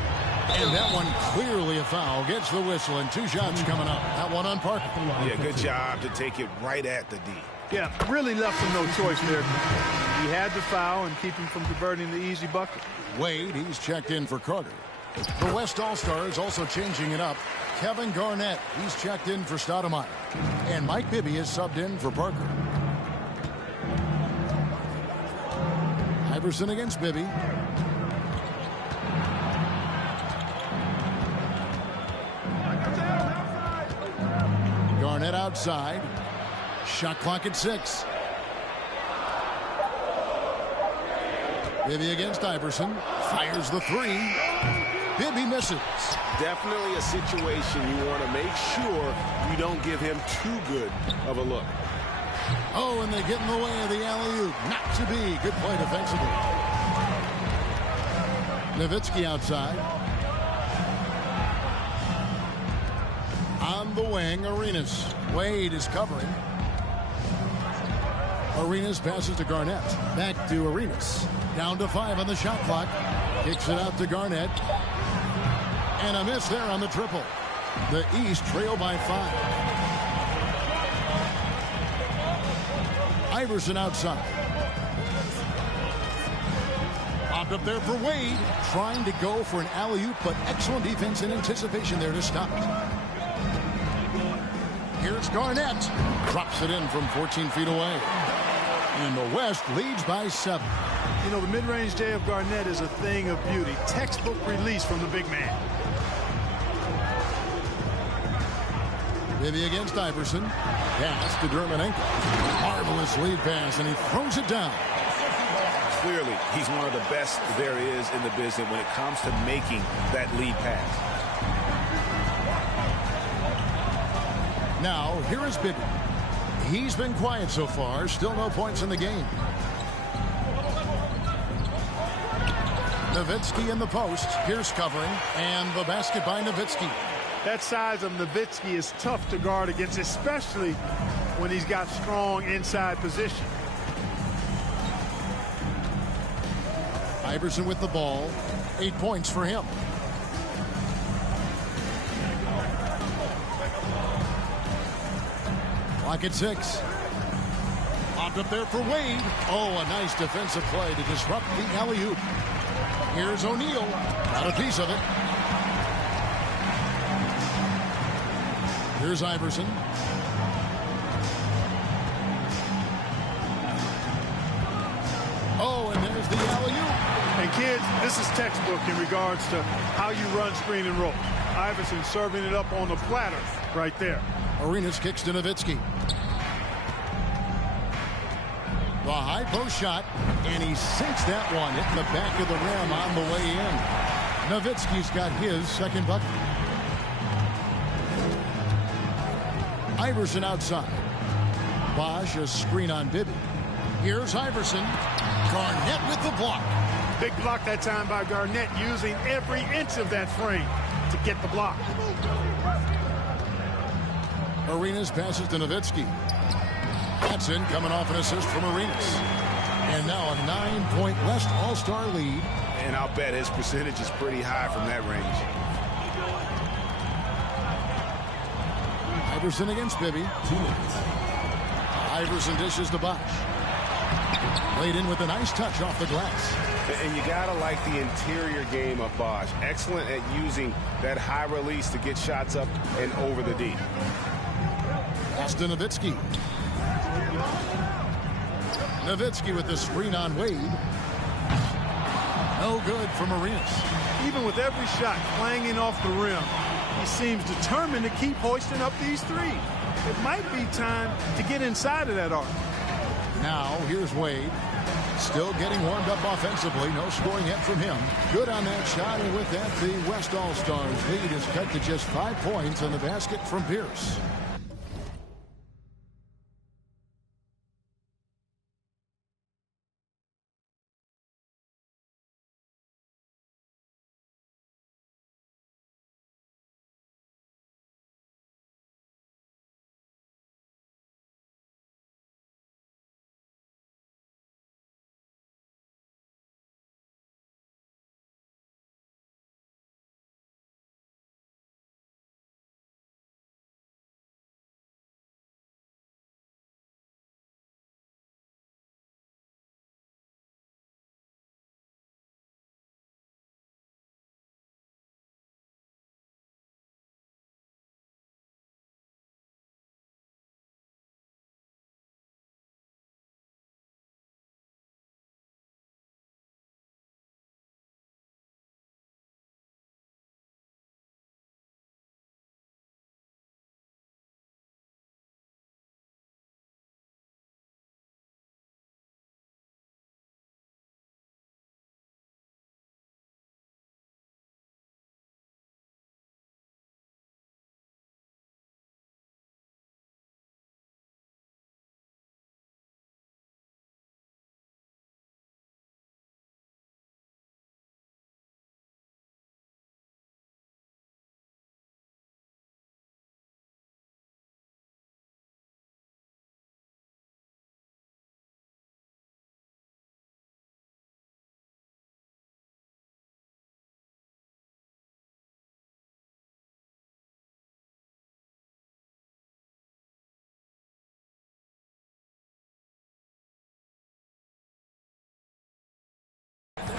And that one clearly a foul. Gets the whistle, and 2 shots coming up. That one on Parker. Yeah, good job to take it right at the D. Yeah, really left him no choice there. He had to foul and keep him from converting the easy bucket. Wade, he's checked in for Carter. The West All-Stars also changing it up. Kevin Garnett, he's checked in for Stoudemire. And Mike Bibby is subbed in for Parker. Iverson against Bibby. Garnett outside. Shot clock at 6. Bibby against Iverson. Fires the 3. Bibby misses. Definitely a situation you want to make sure you don't give him too good of a look. Oh, and they get in the way of the alley-oop. Not to be. Good play defensively. Nowitzki outside. On the wing, Arenas. Wade is covering. Arenas passes to Garnett. Back to Arenas. Down to 5 on the shot clock. Kicks it out to Garnett. And a miss there on the triple. The East trail by 5. Iverson outside. Popped up there for Wade. Trying to go for an alley-oop, but excellent defense and anticipation there to stop it. Here's Garnett. Drops it in from 14 feet away. And the West leads by 7. You know, the mid-range J of Garnett is a thing of beauty. Textbook release from the big man. Bibby against Iverson. Pass to Dermanenko. Marvelous lead pass, and he throws it down. Clearly, he's one of the best there is in the business when it comes to making that lead pass. Now, here is Bibby. He's been quiet so far. Still no points in the game. Nowitzki in the post. Pierce covering. And the basket by Nowitzki. That size of Nowitzki is tough to guard against, especially when he's got strong inside position. Iverson with the ball. 8 points for him. Clock at 6. Popped up there for Wade. Oh, a nice defensive play to disrupt the alley-oop. Here's O'Neal. Got a piece of it. Here's Iverson. Oh, and there's the alley-oop. And kids, this is textbook in regards to how you run screen and roll. Iverson serving it up on the platter right there. Arenas kicks to Nowitzki. The high post shot, and he sinks that one, hitting the back of the rim on the way in. Nowitzki's got his second bucket. Iverson outside. Bosch a screen on Bibby. Here's Iverson. Garnett with the block. Big block that time by Garnett, using every inch of that frame to get the block. Arenas passes to Nowitzki. Watson coming off an assist from Arenas. And now a 9-point West All-Star lead. And I'll bet his percentage is pretty high from that range. Iverson against Bibby. Iverson dishes to Bosch. Laid in with a nice touch off the glass. And you got to like the interior game of Bosch. Excellent at using that high release to get shots up and over the D. Pass to Nowitzki. Nowitzki with the screen on Wade. No good from Arenas. Even with every shot clanging off the rim, he seems determined to keep hoisting up these threes. It might be time to get inside of that arc. Now, here's Wade. Still getting warmed up offensively. No scoring yet from him. Good on that shot, and with that, the West All-Stars lead is cut to just 5 points on the basket from Pierce.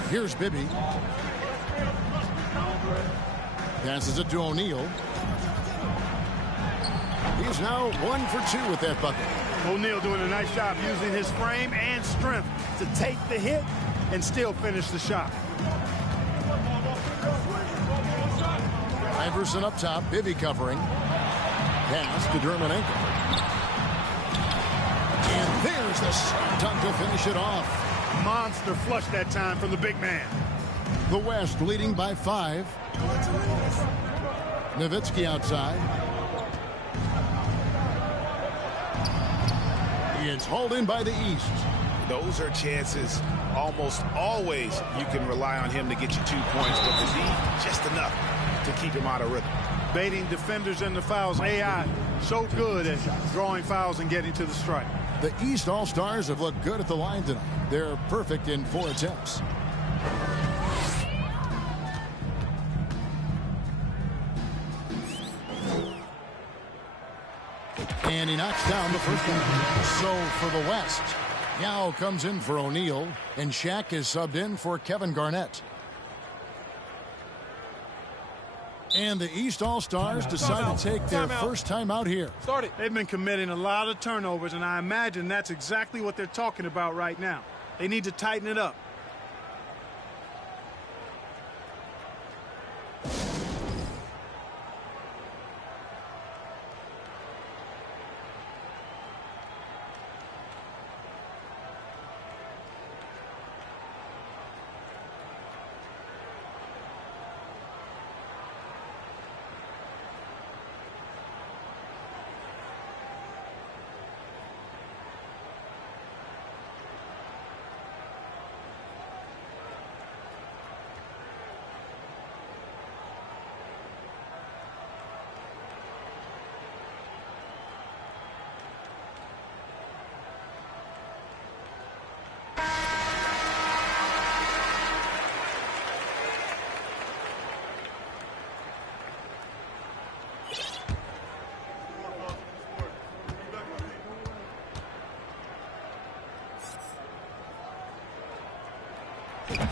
Here's Bibby. Passes it to O'Neal. He's now 1 for 2 with that bucket. O'Neal doing a nice job using his frame and strength to take the hit and still finish the shot. Iverson up top, Bibby covering. Pass to Dermanenko. And there's the dunk to finish it off. Monster flush that time from the big man. The West leading by 5. Nowitzki outside. It's hauled in by the East. Those are chances almost always you can rely on him to get you 2 points, but the D, just enough to keep him out of rhythm. Baiting defenders in the fouls. AI so good at drawing fouls and getting to the strike. The East All-Stars have looked good at the line tonight. They're perfect in 4 attempts. And he knocks down the first one. So for the West, Yao comes in for O'Neal, and Shaq is subbed in for Kevin Garnett. And the East All-Stars decide to take their first time out here. They've been committing a lot of turnovers, and I imagine that's exactly what they're talking about right now. They need to tighten it up.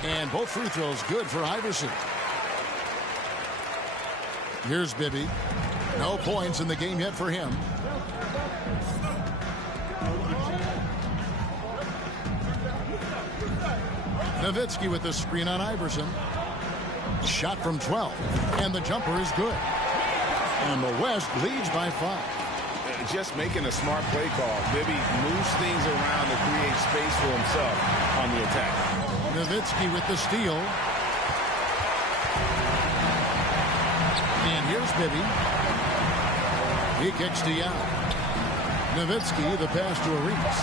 And both free throws good for Iverson. Here's Bibby. No points in the game yet for him. Nowitzki with the screen on Iverson. Shot from 12. And the jumper is good. And the West leads by 5. Just making a smart play call. Bibby moves things around to create space for himself on the attack. Nowitzki with the steal. And here's Bibby. He kicks to Young. Nowitzki, the pass to Arenas.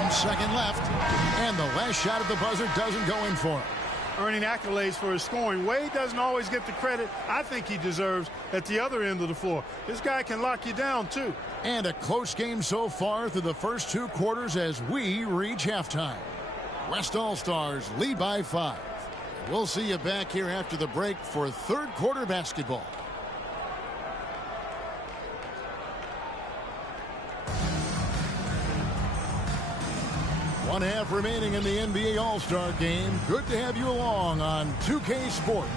1 second left. And the last shot at the buzzer doesn't go in for him. Earning accolades for his scoring. Wade doesn't always get the credit I think he deserves at the other end of the floor. This guy can lock you down, too. And a close game so far through the first 2 quarters as we reach halftime. West All-Stars lead by 5. We'll see you back here after the break for third quarter basketball. One half remaining in the NBA All-Star game. Good to have you along on 2K Sports.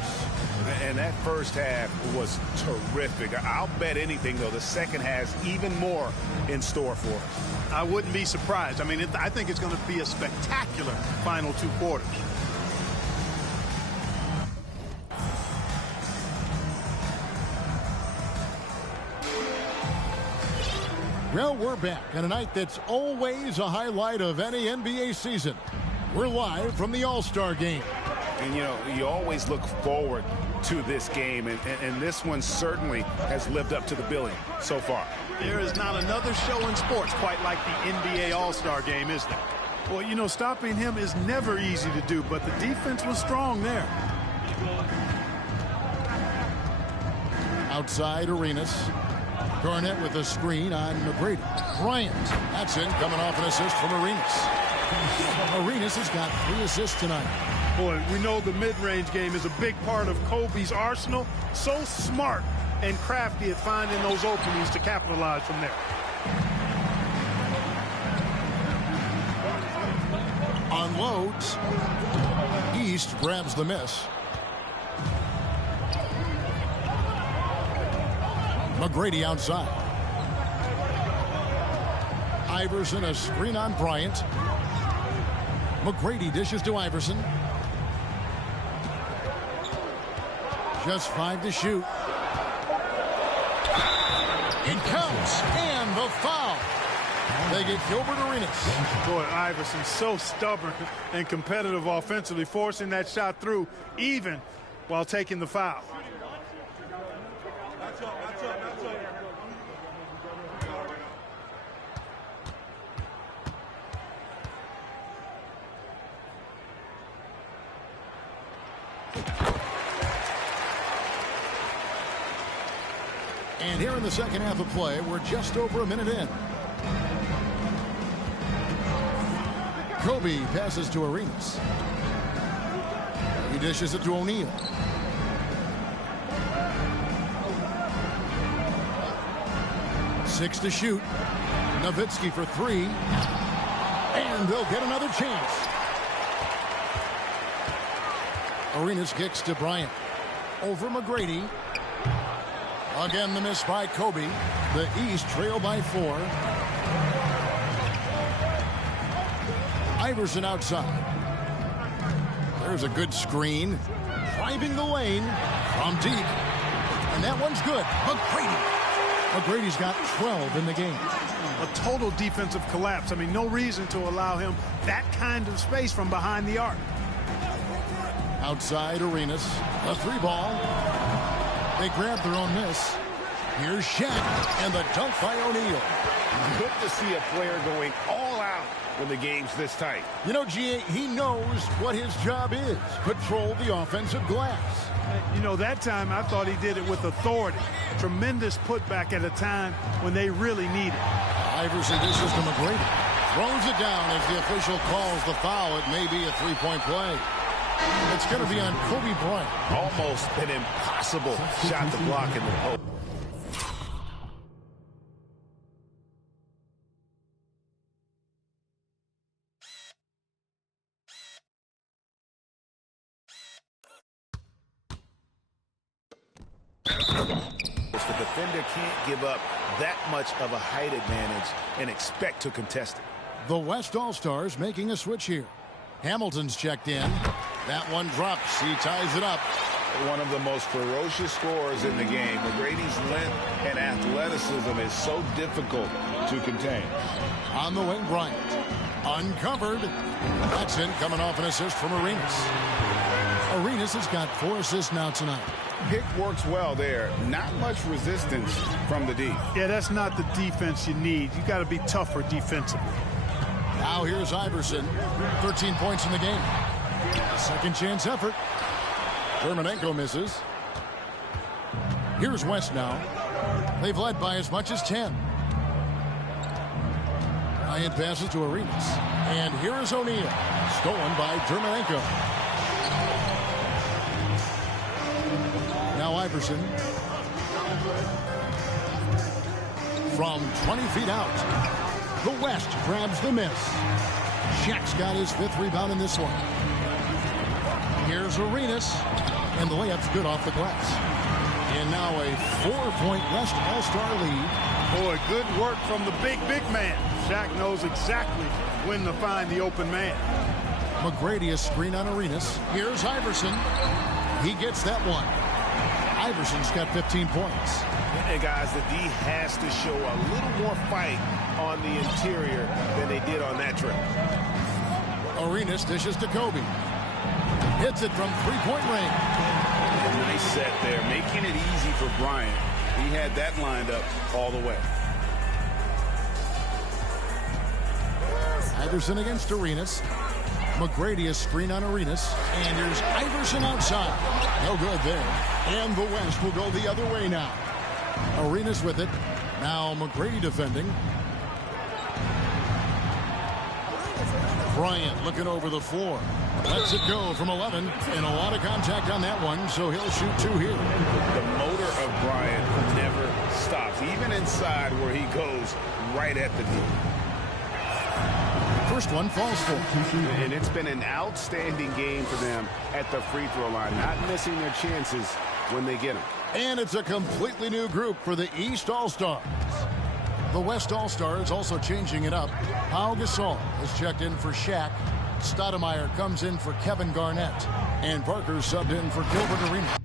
And that first half was terrific. I'll bet anything, though, the second has even more in store for us. I wouldn't be surprised. I mean, I think it's going to be a spectacular final 2 quarters. Well, we're back on a night that's always a highlight of any NBA season. We're live from the All-Star game. And, you know, you always look forward to this game, and this one certainly has lived up to the billing so far. There is not another show in sports quite like the NBA All-Star game, is there? Well, you know, stopping him is never easy to do, but the defense was strong there. Outside, Arenas. Garnett with a screen on McGrady. Bryant. That's in, coming off an assist from Arenas. Arenas has got 3 assists tonight. Boy, we know the mid-range game is a big part of Kobe's arsenal. So smart and crafty at finding those openings to capitalize from there. Unloads. East grabs the miss. McGrady outside. Iverson, a screen on Bryant. McGrady dishes to Iverson. Just 5 to shoot. It counts, and the foul. They get Gilbert Arenas. Boy, Iverson so stubborn and competitive offensively, forcing that shot through even while taking the foul. And here in the second half of play, we're just over a minute in. Kobe passes to Arenas. He dishes it to O'Neal. Six to shoot. Nowitzki for 3. And they'll get another chance. Arenas kicks to Bryant. over McGrady. Again, the miss by Kobe. The East trail by 4. Iverson outside. There's a good screen. Driving the lane from deep. And that one's good. McGrady's got 12 in the game. A total defensive collapse. I mean, no reason to allow him that kind of space from behind the arc. Outside Arenas. A 3-ball. They grab their own miss. Here's Shaq. And the dunk by O'Neal. Good to see a player going all out when the game's this tight. You know, G.A., he knows what his job is. Control the offensive glass. You know, that time I thought he did it with authority. Tremendous putback at a time when they really need it. Iverson dishes to McGrady. Throws it down as the official calls the foul. It may be a 3-point play. It's going to be on Kobe Bryant. Almost an impossible shot to block in the post. The defender can't give up that much of a height advantage and expect to contest it. The West All-Stars making a switch here. Hamilton's checked in. That one drops. He ties it up. One of the most ferocious scorers in the game. McGrady's length and athleticism is so difficult to contain. On the wing, Bryant. Uncovered. That's in, coming off an assist from Arenas. Arenas has got 4 assists now tonight. Pick works well there. Not much resistance from the D. Yeah, that's not the defense you need. You got to be tougher defensively. Now here's Iverson. 13 points in the game. Second chance effort. Dermonenko misses. Here's West now. They've led by as much as 10. Bryant passes to Arenas. And here is O'Neal. Stolen by Dermonenko. Now Iverson. From 20 feet out. The West grabs the miss. Shaq's got his 5th rebound in this one. Here's Arenas. And the layup's good off the glass. And now a 4-point West All-Star lead. Boy, good work from the big man. Shaq knows exactly when to find the open man. McGrady a screen on Arenas. Here's Iverson. He gets that one. Iverson's got 15 points. And guys, the D has to show a little more fight on the interior than they did on that trip. Arenas dishes to Kobe. Hits it from 3-point range. Nice set there, making it easy for Bryant. He had that lined up all the way. Iverson against Arenas. McGrady a screen on Arenas. And here's Iverson outside. No good there. And the West will go the other way now. Arenas with it. Now McGrady defending. Bryant looking over the floor. Lets it go from 11. And a lot of contact on that one, so he'll shoot 2 here. The motor of Bryant never stops, even inside where he goes right at the D. First one falls for. And it's been an outstanding game for them at the free throw line, not missing their chances when they get them. And it's a completely new group for the East All-Stars. The West All-Stars also changing it up. Pau Gasol has checked in for Shaq. Stoudemire comes in for Kevin Garnett. And Parker subbed in for Gilbert Arenas.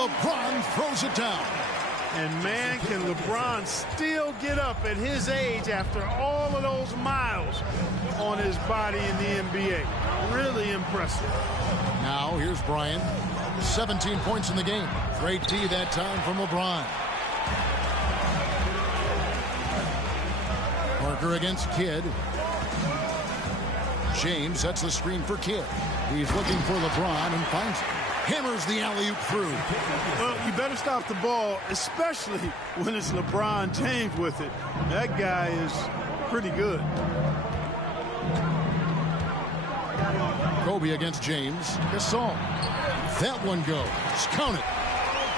LeBron throws it down. And man, can LeBron still get up at his age after all of those miles on his body in the NBA. Really impressive. Now here's Bryant. 17 points in the game. Great D that time from LeBron. Parker against Kidd. James sets the screen for Kidd. He's looking for LeBron and finds it. Hammers the alley-oop through. Well, you better stop the ball, especially when it's LeBron James with it. That guy is pretty good. Kobe against James. Gasol. That one goes. Count it.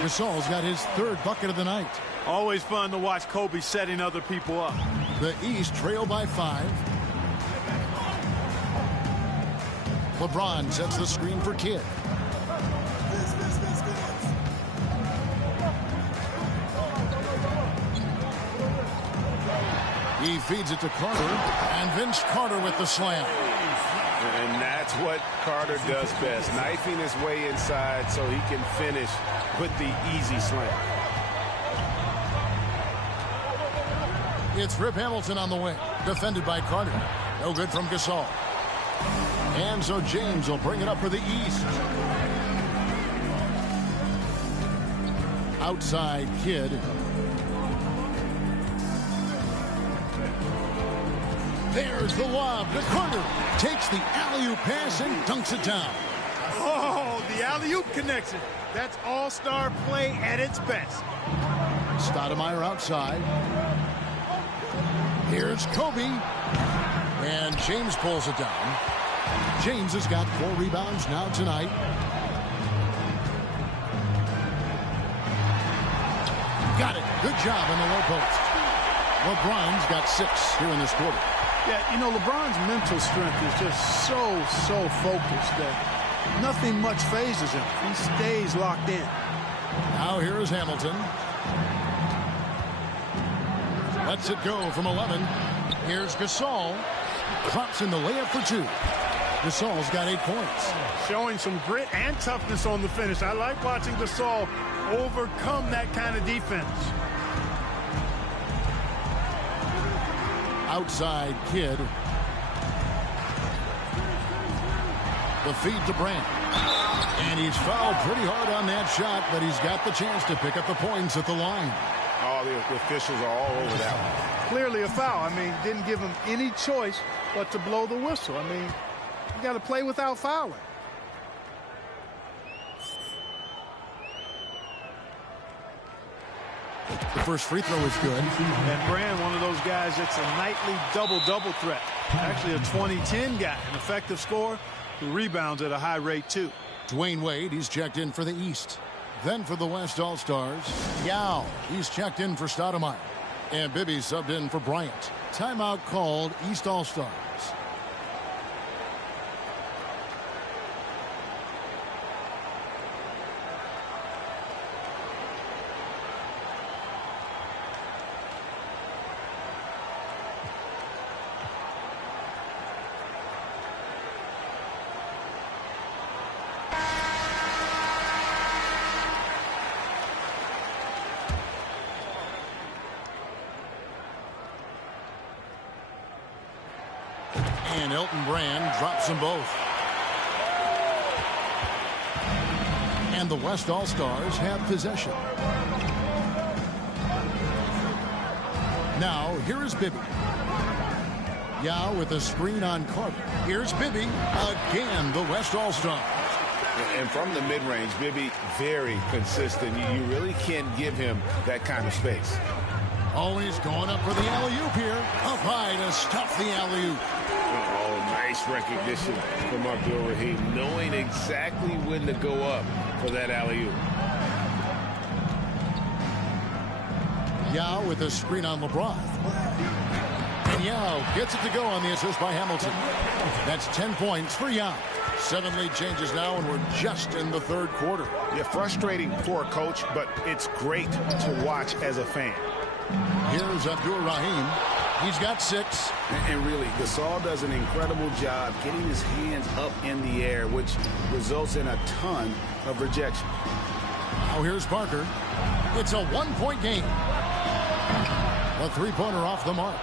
Gasol's got his third bucket of the night. Always fun to watch Kobe setting other people up. The East trail by 5. LeBron sets the screen for Kidd. He feeds it to Carter, and Vince Carter with the slam. And that's what Carter does best, knifing his way inside so he can finish with the easy slam. It's Rip Hamilton on the wing, defended by Carter. No good from Gasol. And so James will bring it up for the East. Outside Kidd. There's the lob to Carter. Takes the alley-oop pass and dunks it down. Oh, the alley-oop connection. That's all-star play at its best. Stoudemire outside. Here's Kobe. And James pulls it down. James has got 4 rebounds now tonight. Got it. Good job in the low post. LeBron's got 6 here in this quarter. Yeah, you know, LeBron's mental strength is just so focused that nothing much phases him. He stays locked in. Now here is Hamilton. Lets it go from 11. Here's Gasol. Drops in the layup for 2. Gasol's got 8 points. Showing some grit and toughness on the finish. I like watching Gasol overcome that kind of defense. Outside Kidd. The feed to Brand. And he's fouled pretty hard on that shot, but he's got the chance to pick up the points at the line. All the officials are all over that one. Clearly a foul. I mean, didn't give him any choice but to blow the whistle. I mean, you got to play without fouling. The first free throw is good. And Brand, one of those guys that's a nightly double-double threat. Actually a 20-10 guy, an effective scorer who rebounds at a high rate too. Dwayne Wade, he's checked in for the East. Then for the West All-Stars, Yao, he's checked in for Stoudemire. And Bibby subbed in for Bryant. Timeout called, East All-Stars. And Elton Brand drops them both. And the West All-Stars have possession. Now, here is Bibby. Yao with a screen on Carter. Here's Bibby. Again, the West All-Stars. And from the mid-range, Bibby, very consistent. You really can't give him that kind of space. Always going up for the alley-oop here. Up high to stuff the alley-oop. Oh, nice recognition from Abdul Rahim, knowing exactly when to go up for that alley-oop. Yao with a screen on LeBron. And Yao gets it to go on the assist by Hamilton. That's 10 points for Yao. 7 lead changes now, and we're just in the third quarter. Yeah, frustrating, poor coach, but it's great to watch as a fan. Here's Abdul Rahim. He's got 6. And really, Gasol does an incredible job getting his hands up in the air, which results in a ton of rejection. Now here's Parker. It's a one-point game. A three-pointer off the mark.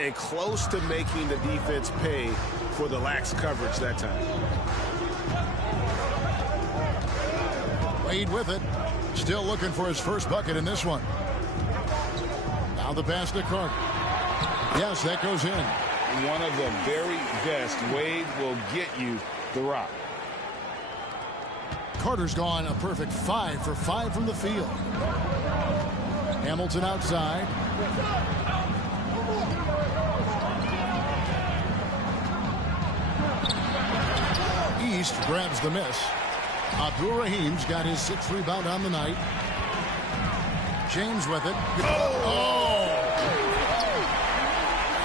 And close to making the defense pay for the lax coverage that time. Wade with it. Still looking for his first bucket in this one. Now the pass to Carter. Yes, that goes in. One of the very best. Wade will get you the rock. Carter's gone a perfect 5 for 5 from the field. Hamilton outside. East grabs the miss. Abdul-Rahim's got his 6th rebound on the night. James with it. Oh!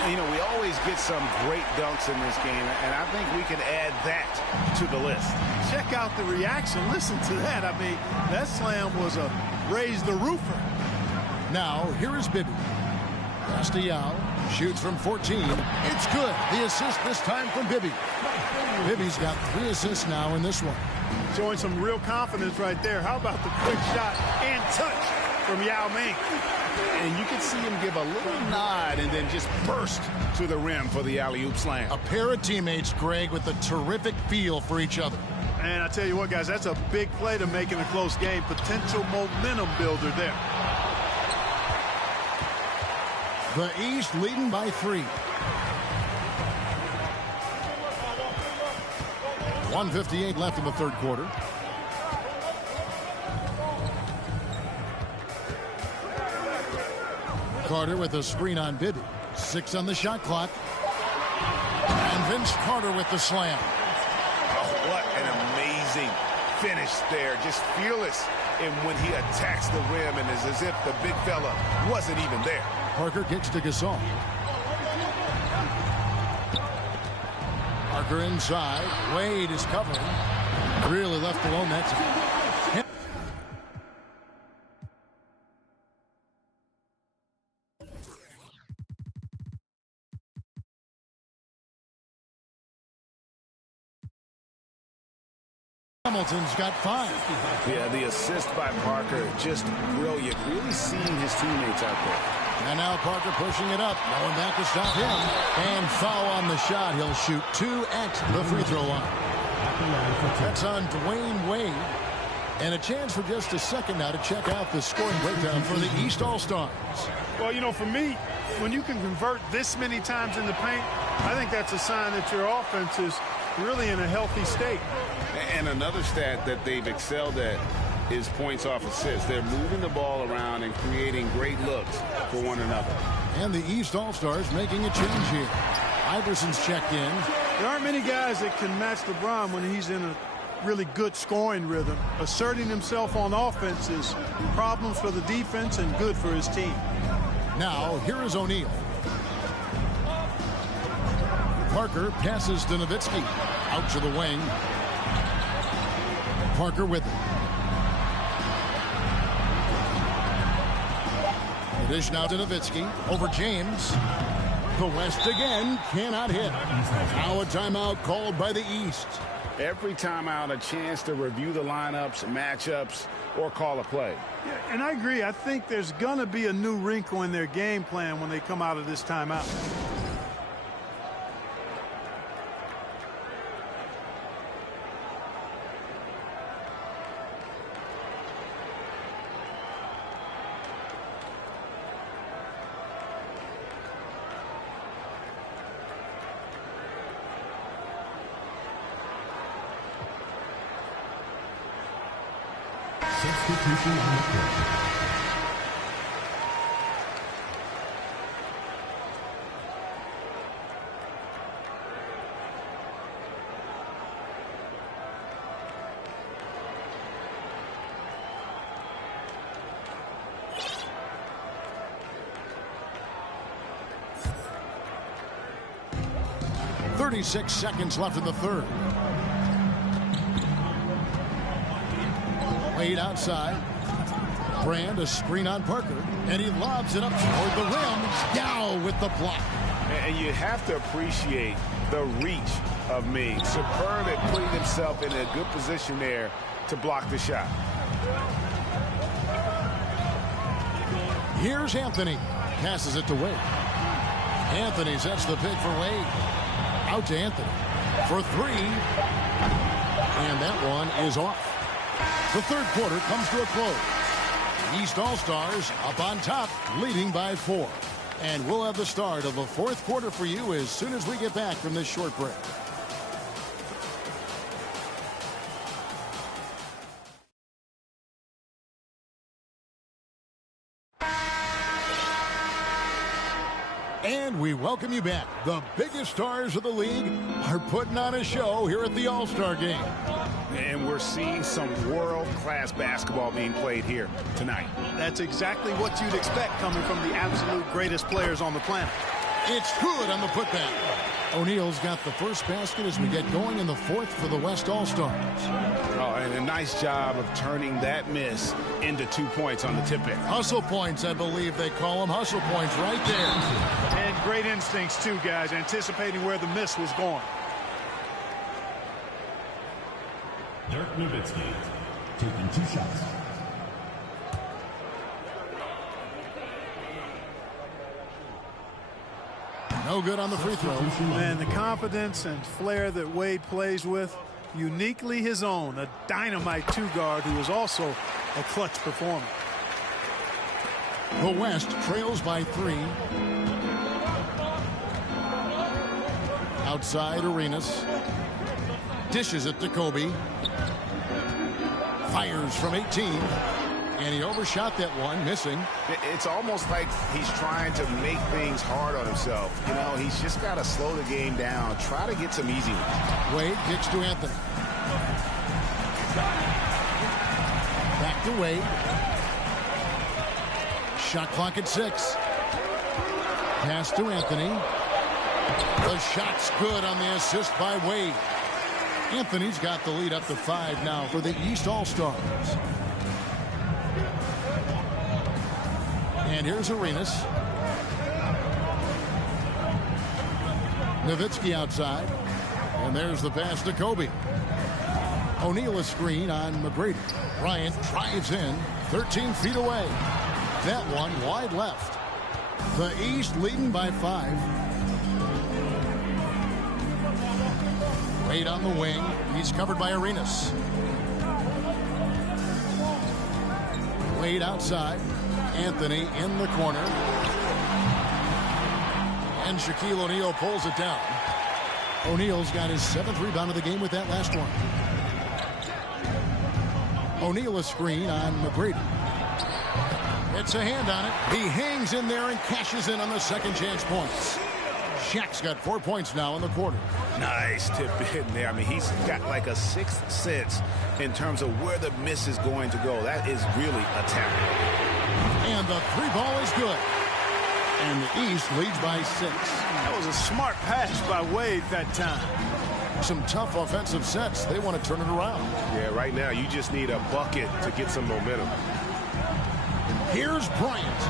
You know, we always get some great dunks in this game, and I think we can add that to the list. Check out the reaction. Listen to that. I mean, that slam was a raise the roofer. Now, here is Bibby. Castellao shoots from 14. It's good. The assist this time from Bibby. Bibby's got 3 assists now in this one. Showing some real confidence right there. How about the quick shot and touch from Yao Ming? And you can see him give a little nod and then just burst to the rim for the alley-oop slam. A pair of teammates, Greg, with a terrific feel for each other. And I tell you what, guys, that's a big play to make in a close game. Potential momentum builder there. The East leading by 3. 1:58 left in the third quarter. Carter with a screen on Bibby. 6 on the shot clock. And Vince Carter with the slam. Oh, what an amazing finish there. Just fearless and when he attacks the rim, and it's as if the big fella wasn't even there. Parker kicks to Gasol. Parker inside. Wade is covering. Really left alone that time. Hamilton's got 5. Yeah, the assist by Parker, just brilliant. Really seeing his teammates out there. And now Parker pushing it up. No one back to stop him. And foul on the shot. He'll shoot 2 at the free throw line. That's on Dwayne Wade. And a chance for just a second now to check out the scoring breakdown for the East All-Stars. Well, you know, for me, when you can convert this many times in the paint, I think that's a sign that your offense is really in a healthy state. And another stat that they've excelled at is points off assists. They're moving the ball around and creating great looks for one another. And the East All-Stars making a change here. Iverson's checked in. There aren't many guys that can match LeBron when he's in a really good scoring rhythm. Asserting himself on offense is problems for the defense and good for his team. Now, here is O'Neal. Parker passes to Nowitzki. Out to the wing. Parker with it. The dish now to Nowitzki. Over James. The West again cannot hit. Now a timeout called by the East. Every timeout, a chance to review the lineups, matchups, or call a play. Yeah, and I agree. I think there's going to be a new wrinkle in their game plan when they come out of this timeout. Substitution on the court. .36 seconds left in the third. Wade outside. Brand a screen on Parker, and he lobs it up toward the rim. Dow with the block. And you have to appreciate the reach of Ming. Superb at putting himself in a good position there to block the shot. Here's Anthony. Passes it to Wade. Anthony sets the pick for Wade. Out to Anthony for three. And that one is off. The third quarter comes to a close. East All-Stars up on top, leading by 4. And we'll have the start of the fourth quarter for you as soon as we get back from this short break. And we welcome you back. The biggest stars of the league are putting on a show here at the All-Star Game. And we're seeing some world-class basketball being played here tonight. That's exactly what you'd expect coming from the absolute greatest players on the planet. It's good on the putback. O'Neal's got the first basket as we get going in the fourth for the West All-Stars. Oh, and a nice job of turning that miss into 2 points on the tip-in. Hustle points, I believe they call them. Hustle points right there. And great instincts, too, guys, anticipating where the miss was going. Dirk Nowitzki taking 2 shots. No good on the free throw. Man, the confidence and flair that Wade plays with, uniquely his own. A dynamite two-guard who is also a clutch performer. The West trails by 3. Outside Arenas. Dishes it to Kobe. Fires from 18. And he overshot that one, missing. It's almost like he's trying to make things hard on himself. You know, he's just got to slow the game down. Try to get some easy ones. Wade kicks to Anthony. Back to Wade. Shot clock at 6. Pass to Anthony. The shot's good on the assist by Wade. Anthony's got the lead up to 5 now for the East All-Stars. And here's Arenas. Nowitzki outside. And there's the pass to Kobe. O'Neal a screen on McGrady. Bryant drives in. 13 feet away. That one wide left. The East leading by 5. Wade on the wing. He's covered by Arenas. Wade outside. Anthony in the corner. And Shaquille O'Neal pulls it down. O'Neal's got his 7th rebound of the game with that last one. O'Neal a screen on McGrady. It's a hand on it. He hangs in there and cashes in on the second chance points. Shaq's got 4 points now in the quarter. Nice tip in there. I mean, he's got like a 6th sense in terms of where the miss is going to go. That is really a talent. And the 3 ball is good. And the East leads by 6. That was a smart pass by Wade that time. Some tough offensive sets. They want to turn it around. Yeah, right now you just need a bucket to get some momentum. Here's Bryant.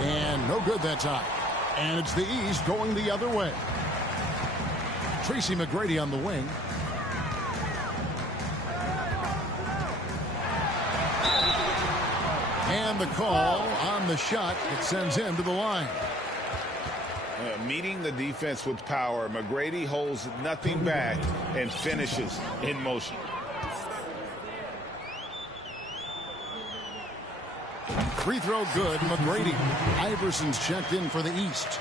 And no good that time. And it's the East going the other way. Tracy McGrady on the wing. And the call on the shot. It sends him to the line. Meeting the defense with power, McGrady holds nothing back and finishes in motion. Free throw good, McGrady. Iverson's checked in for the East.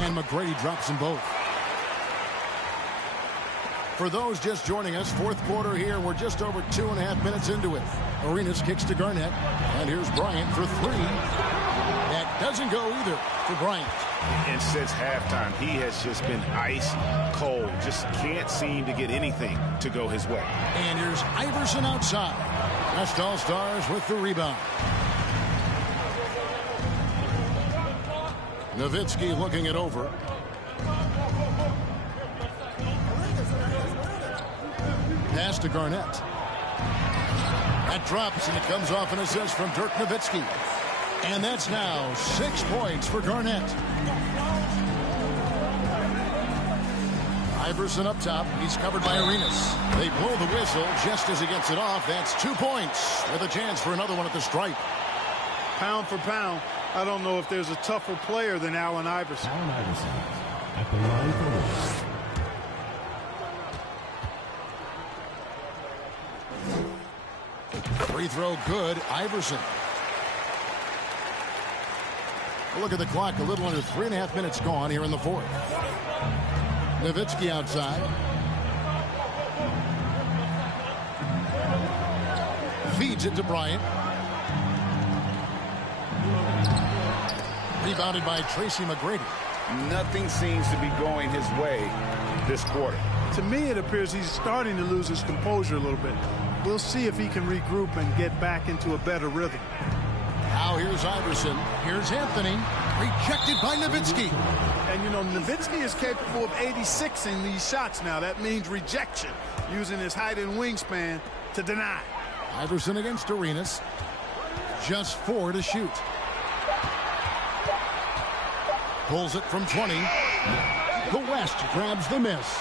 And McGrady drops them both. For those just joining us, fourth quarter here. We're just over 2.5 minutes into it. Arenas kicks to Garnett. And here's Bryant for 3. That doesn't go either for Bryant. And since halftime, he has just been ice cold. Just can't seem to get anything to go his way. And here's Iverson outside. West All-Stars with the rebound. Nowitzki looking it over. Pass to Garnett. That drops, and it comes off an assist from Dirk Nowitzki. And that's now 6 points for Garnett. Iverson up top. He's covered by Arenas. They blow the whistle just as he gets it off. That's 2 points with a chance for another one at the stripe. Pound for pound, I don't know if there's a tougher player than Allen Iverson. Allen Iverson at the line for one. Free throw good. Iverson. Look at the clock. A little under 3.5 minutes gone here in the fourth. Nowitzki outside. Feeds it to Bryant. Rebounded by Tracy McGrady. Nothing seems to be going his way this quarter. To me, it appears he's starting to lose his composure a little bit. We'll see if he can regroup and get back into a better rhythm. Now here's Iverson. Here's Anthony. Rejected by Nowitzki. And, you know, Nowitzki is capable of 86ing these shots now. That means rejection, using his height and wingspan to deny. Iverson against Arenas. Just 4 to shoot. Pulls it from 20. The West grabs the miss.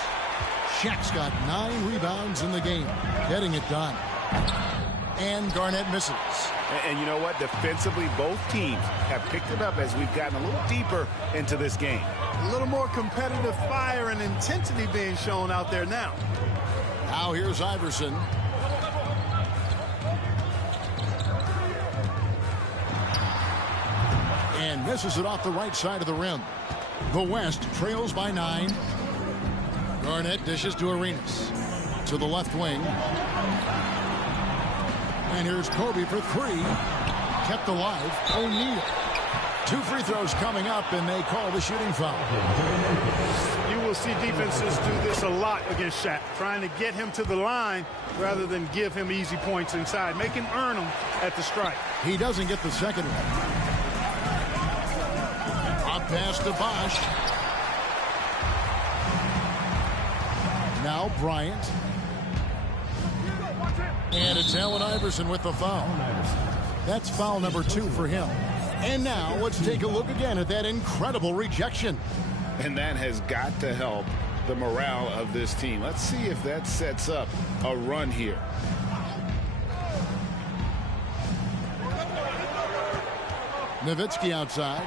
Shaq's got 9 rebounds in the game. Getting it done. And Garnett misses. And you know what? Defensively, both teams have picked it up as we've gotten a little deeper into this game. A little more competitive fire and intensity being shown out there now. Now here's Iverson. And misses it off the right side of the rim. The West trails by 9. Garnett dishes to Arenas. To the left wing. And here's Kobe for 3. Kept alive. O'Neal. 2 free throws coming up, and they call the shooting foul. You will see defenses do this a lot against Shaq, trying to get him to the line rather than give him easy points inside. Make him earn them at the strike. He doesn't get the second one. Up pass to Bosch. Now Bryant. And it's Allen Iverson with the foul. That's foul number 2 for him. And now let's take a look again at that incredible rejection. And that has got to help the morale of this team. Let's see if that sets up a run here. Nowitzki outside.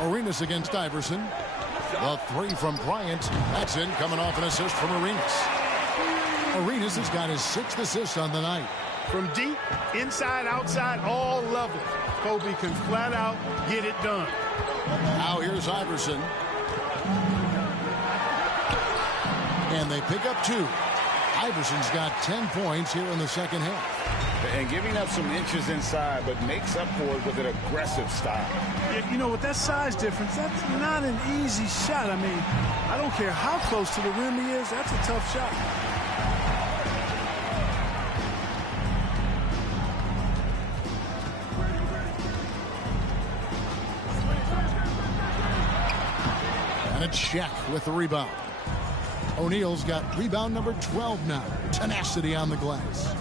Arenas against Iverson. The 3 from Bryant. That's in, coming off an assist from Arenas. Arenas has got his 6th assist on the night. From deep, inside, outside, all levels, Kobe can flat out get it done. Now here's Iverson. And they pick up 2. Iverson's got 10 points here in the second half. And giving up some inches inside, but makes up for it with an aggressive style. You know, with that size difference, that's not an easy shot. I mean, I don't care how close to the rim he is, that's a tough shot. And it's Shaq with the rebound. O'Neal's got rebound number 12 now. Tenacity on the glass.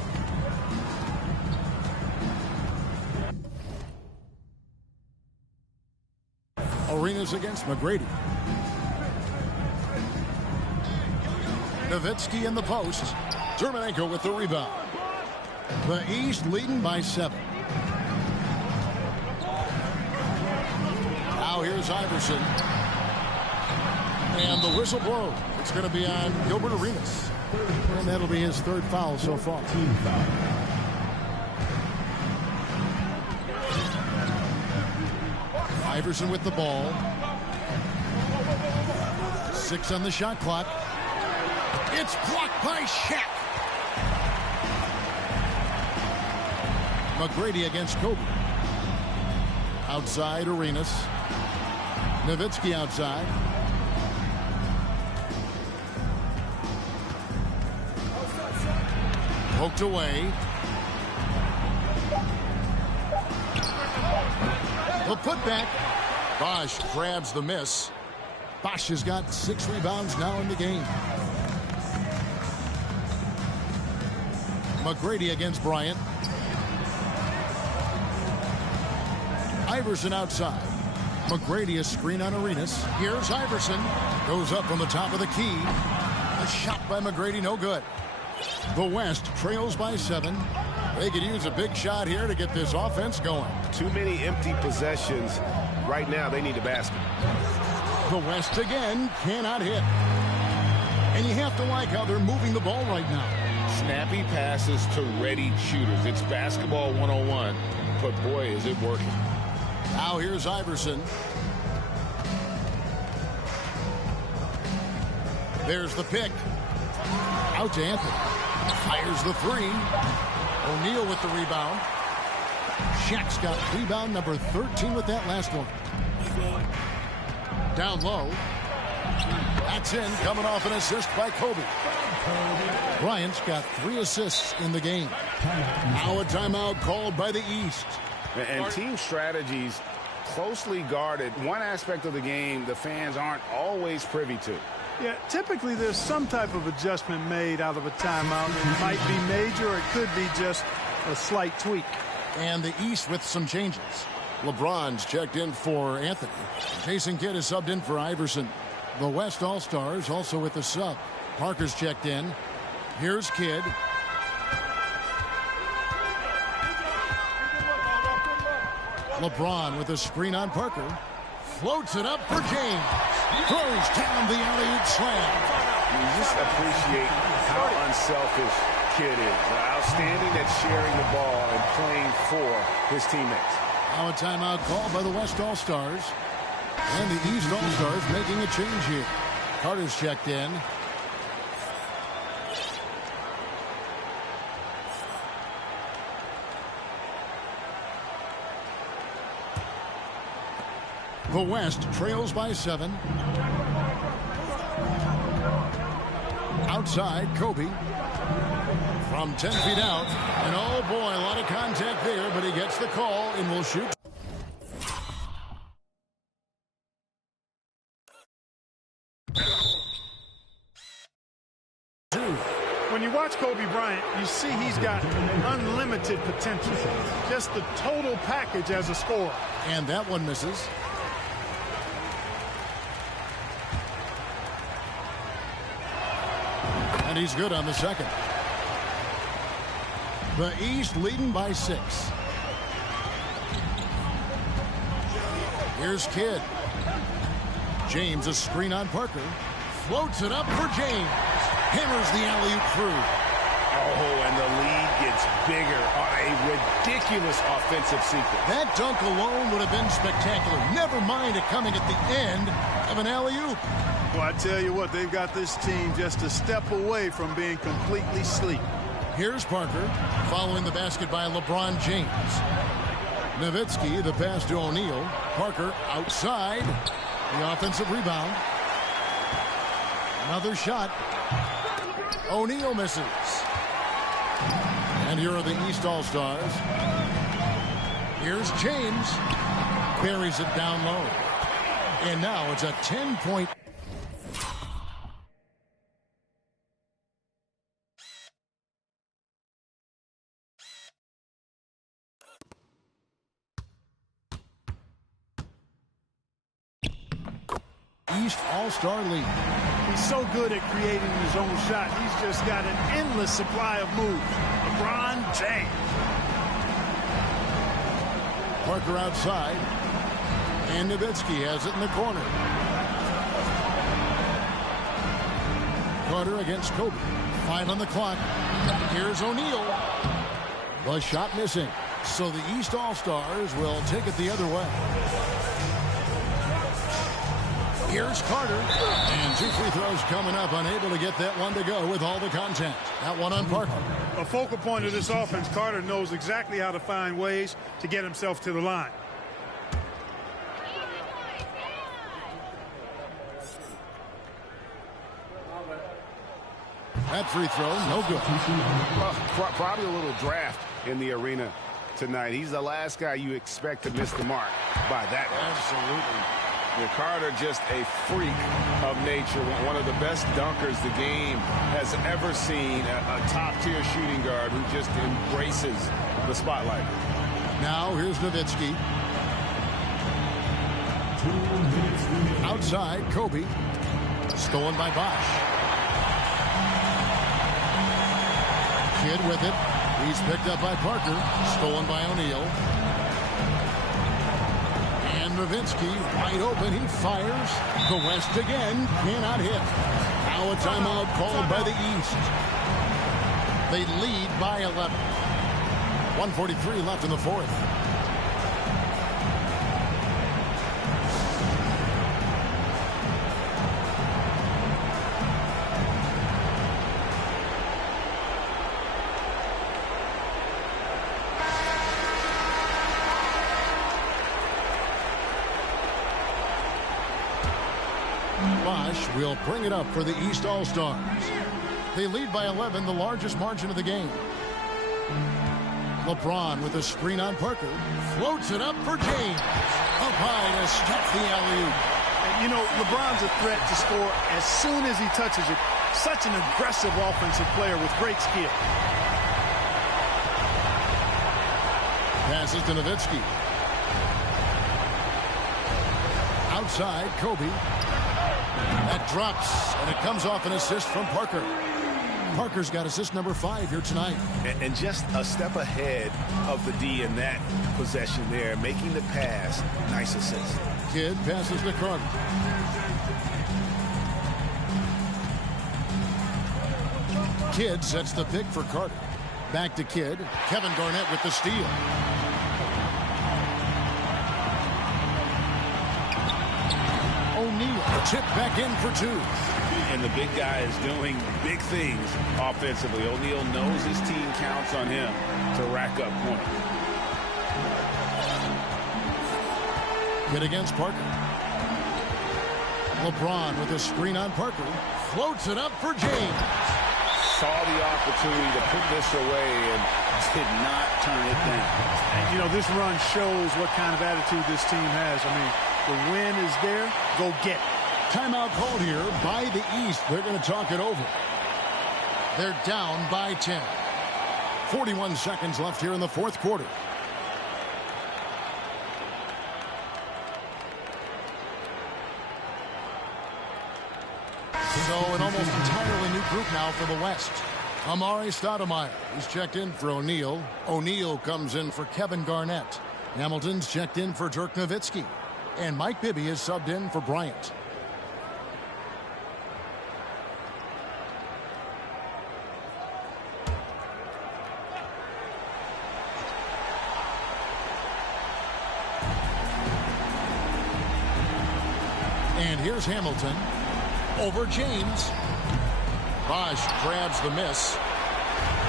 Arenas against McGrady. Nowitzki in the post. Terminenko with the rebound. The East leading by 7. Now here's Iverson. And the whistle blows. It's going to be on Gilbert Arenas. And that'll be his 3rd foul so far. Team foul. Iverson with the ball. 6 on the shot clock. It's blocked by Shaq. McGrady against Kobe. Outside Arenas. Nowitzki outside. Poked away. The putback. Bosch grabs the miss. Bosch has got 6 rebounds now in the game. McGrady against Bryant. Iverson outside. McGrady a screen on Arenas. Here's Iverson. Goes up from the top of the key. A shot by McGrady, no good. The West trails by 7. They could use a big shot here to get this offense going. Too many empty possessions. Right now, they need a basket. The West again cannot hit. And you have to like how they're moving the ball right now. Snappy passes to ready shooters. It's basketball 101, but boy, is it working. Now here's Iverson. There's the pick. Out to Anthony. Fires the 3. O'Neal with the rebound. Shaq's got rebound number 13 with that last one. Down low. That's in, coming off an assist by Kobe. Bryant's got 3 assists in the game. Now a timeout called by the East. And team strategies closely guarded. One aspect of the game the fans aren't always privy to. Yeah, typically there's some type of adjustment made out of a timeout. It might be major or it could be just a slight tweak. And the East with some changes. LeBron's checked in for Anthony. Jason Kidd is subbed in for Iverson. The West All-Stars also with the sub. Parker's checked in. Here's Kidd. LeBron with a screen on Parker. Floats it up for James. Throws down the alley-oop slam. You just appreciate how unselfish Kidd is. Outstanding at sharing the ball and playing for his teammates. Now a timeout called by the West All-Stars. And the East All-Stars making a change here. Carter's checked in. The West trails by 7. Outside, Kobe. From 10 feet out. And oh boy, a lot of contact there, but he gets the call and will shoot. When you watch Kobe Bryant, you see he's got unlimited potential. Just the total package as a scorer. And that one misses. And he's good on the second. The East leading by 6. Here's Kidd. James a screen on Parker. Floats it up for James. Hammers the alley-oop through. Oh, and the lead gets bigger on a ridiculous offensive sequence. That dunk alone would have been spectacular. Never mind it coming at the end of an alley-oop. Well, I tell you what, they've got this team just a step away from being completely asleep. Here's Parker, following the basket by LeBron James. Nowitzki, the pass to O'Neal. Parker outside. The offensive rebound. Another shot. O'Neal misses. And here are the East All-Stars. Here's James. Buries it down low. And now it's a 10-point. East All-Star lead. He's so good at creating his own shot. He's just got an endless supply of moves. LeBron James. Parker outside. And Nowitzki has it in the corner. Carter against Kobe. 5 on the clock. Here's O'Neal. The shot missing. So the East All-Stars will take it the other way. Here's Carter. And 2 free throws coming up. Unable to get that one to go with all the contact. That one on Parker. A focal point of this offense, Carter knows exactly how to find ways to get himself to the line. That free throw, no good. Well, probably a little draft in the arena tonight. He's the last guy you expect to miss the mark by that much. Absolutely. Carter just a freak of nature, one of the best dunkers the game has ever seen, a top-tier shooting guard who just embraces the spotlight. Now here's Nowitzki. Outside, Kobe. Stolen by Bosch. Kidd with it. He's picked up by Parker. Stolen by O'Neal. And Nowitzki wide open. He fires. The West again. Cannot hit. Now a timeout called by the East. They lead by 11. 1:43 left in the fourth. Bosch will bring it up for the East All-Stars. They lead by 11, the largest margin of the game. LeBron with a screen on Parker. Floats it up for James. Up high to stop the alley-oop. You know, LeBron's a threat to score as soon as he touches it. Such an aggressive offensive player with great skill. Passes to Nowitzki. Outside, Kobe. That drops, and it comes off an assist from Parker. Parker's got assist number 5 here tonight. And just a step ahead of the D in that possession there, making the pass. Nice assist. Kidd passes to Carter. Kidd sets the pick for Carter. Back to Kidd. Kevin Garnett with the steal. O'Neal tipped back in for 2. And the big guy is doing big things offensively. O'Neal knows his team counts on him to rack up points. Kidd against Parker. LeBron with a screen on Parker. Floats it up for James. Saw the opportunity to put this away and did not turn it down. And, you know, this run shows what kind of attitude this team has. I mean, the win is there. Go get it. Timeout called here by the East. They're going to talk it over. They're down by 10. 41 seconds left here in the fourth quarter. So an almost entirely new group now for the West. Amari Stoudemire is checked in for O'Neal. O'Neal comes in for Kevin Garnett. Hamilton's checked in for Dirk Nowitzki. And Mike Bibby is subbed in for Bryant. And here's Hamilton over James. Bosch grabs the miss.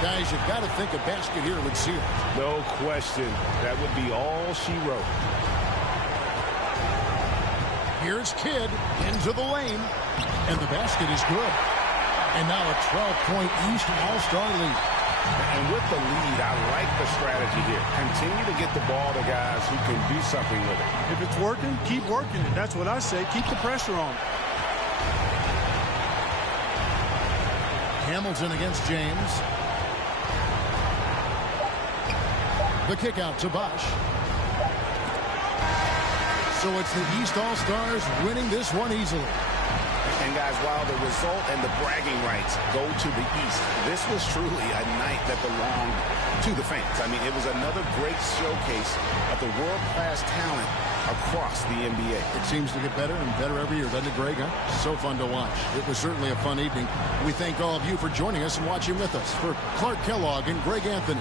Guys, you've got to think a basket here would seal it. No question. That would be all she wrote. Here's Kidd into the lane. And the basket is good. And now a 12-point East All-Star lead. And with the lead, I like the strategy here. Continue to get the ball to guys who can do something with it. If it's working, keep working it. That's what I say. Keep the pressure on. Hamilton against James. The kick out to Bosch. So it's the East All-Stars winning this one easily. And guys, while the result and the bragging rights go to the East, this was truly a night that belonged to the fans. I mean, it was another great showcase of the world-class talent across the NBA. It seems to get better and better every year, doesn't it, Greg? Huh? So fun to watch. It was certainly a fun evening. We thank all of you for joining us and watching with us. For Clark Kellogg and Greg Anthony,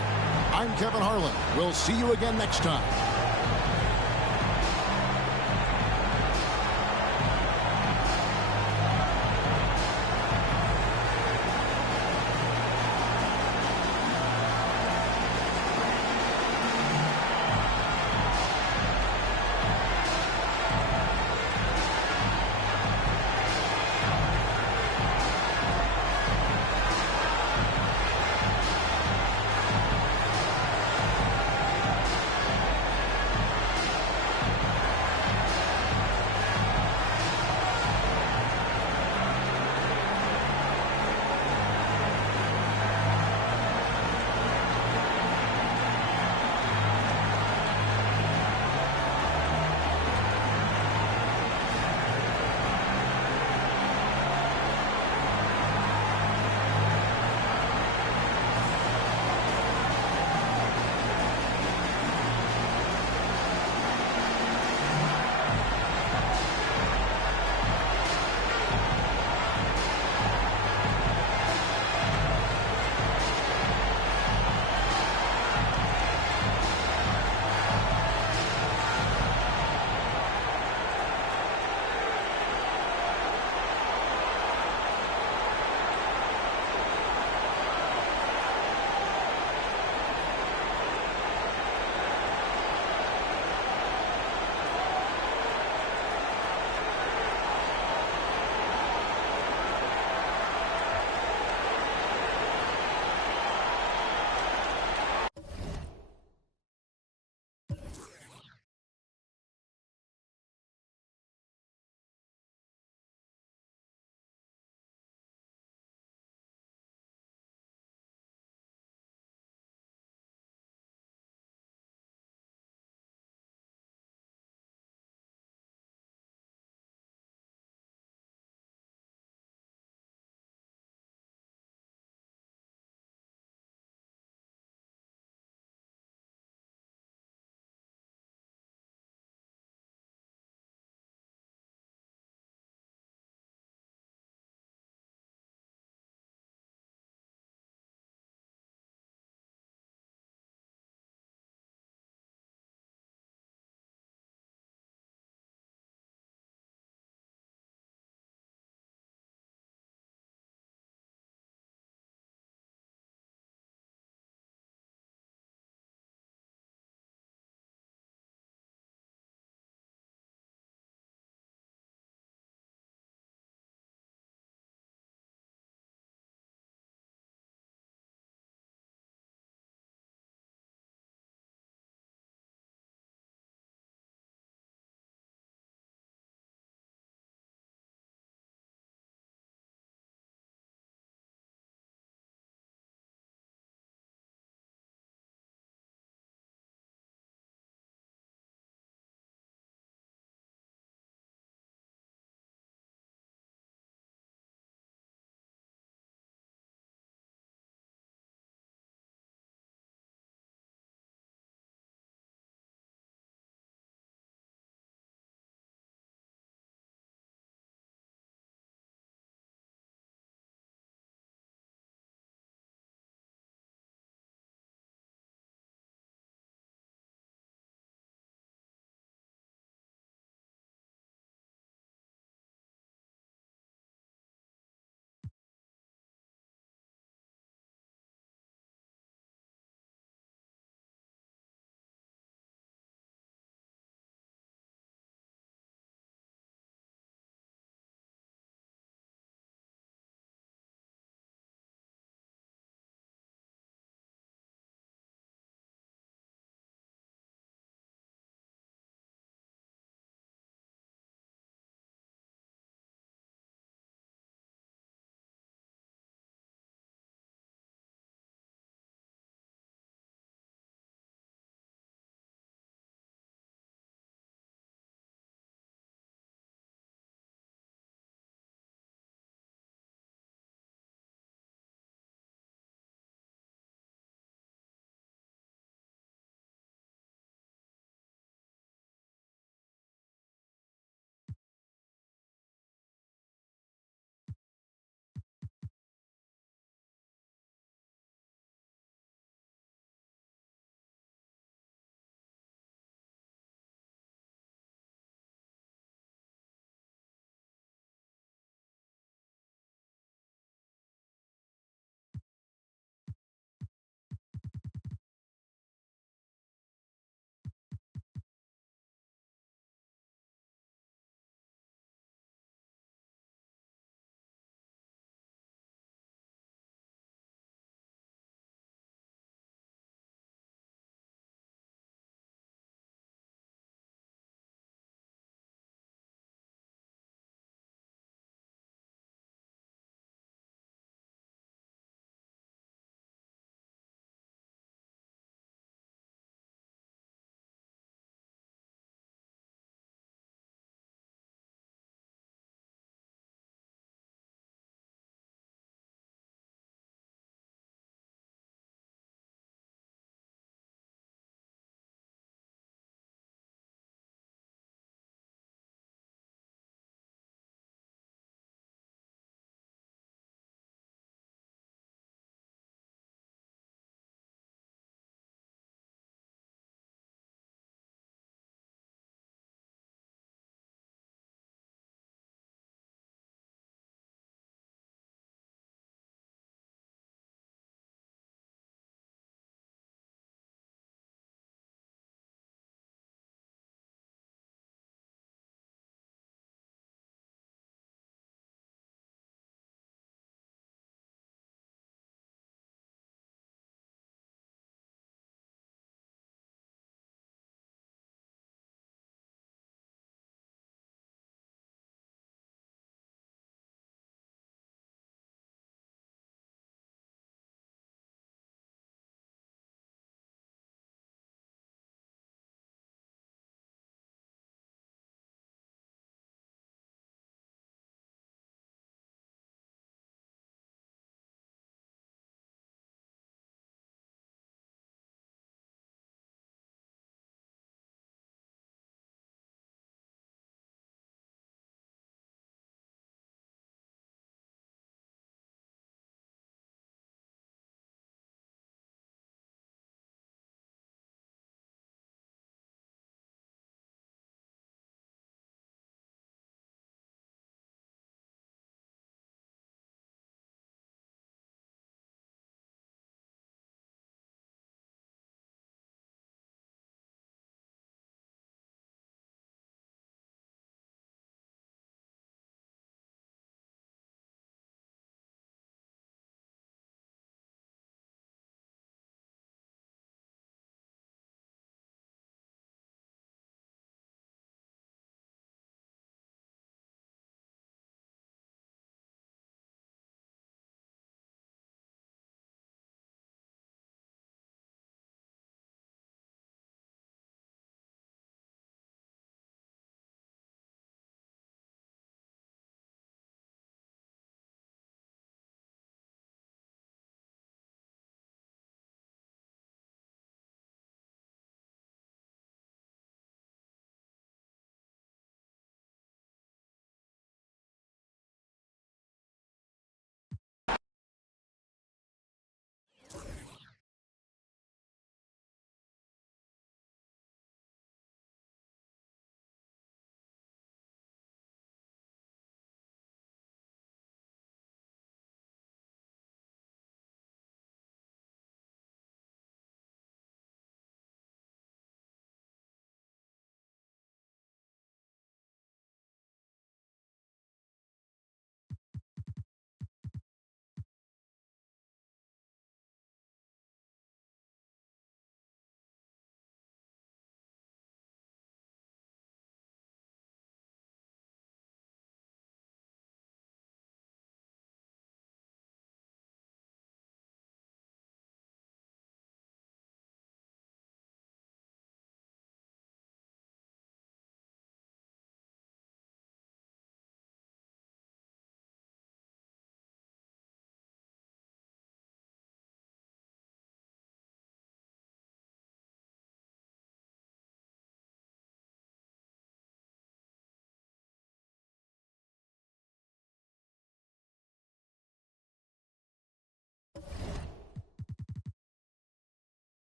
I'm Kevin Harlan. We'll see you again next time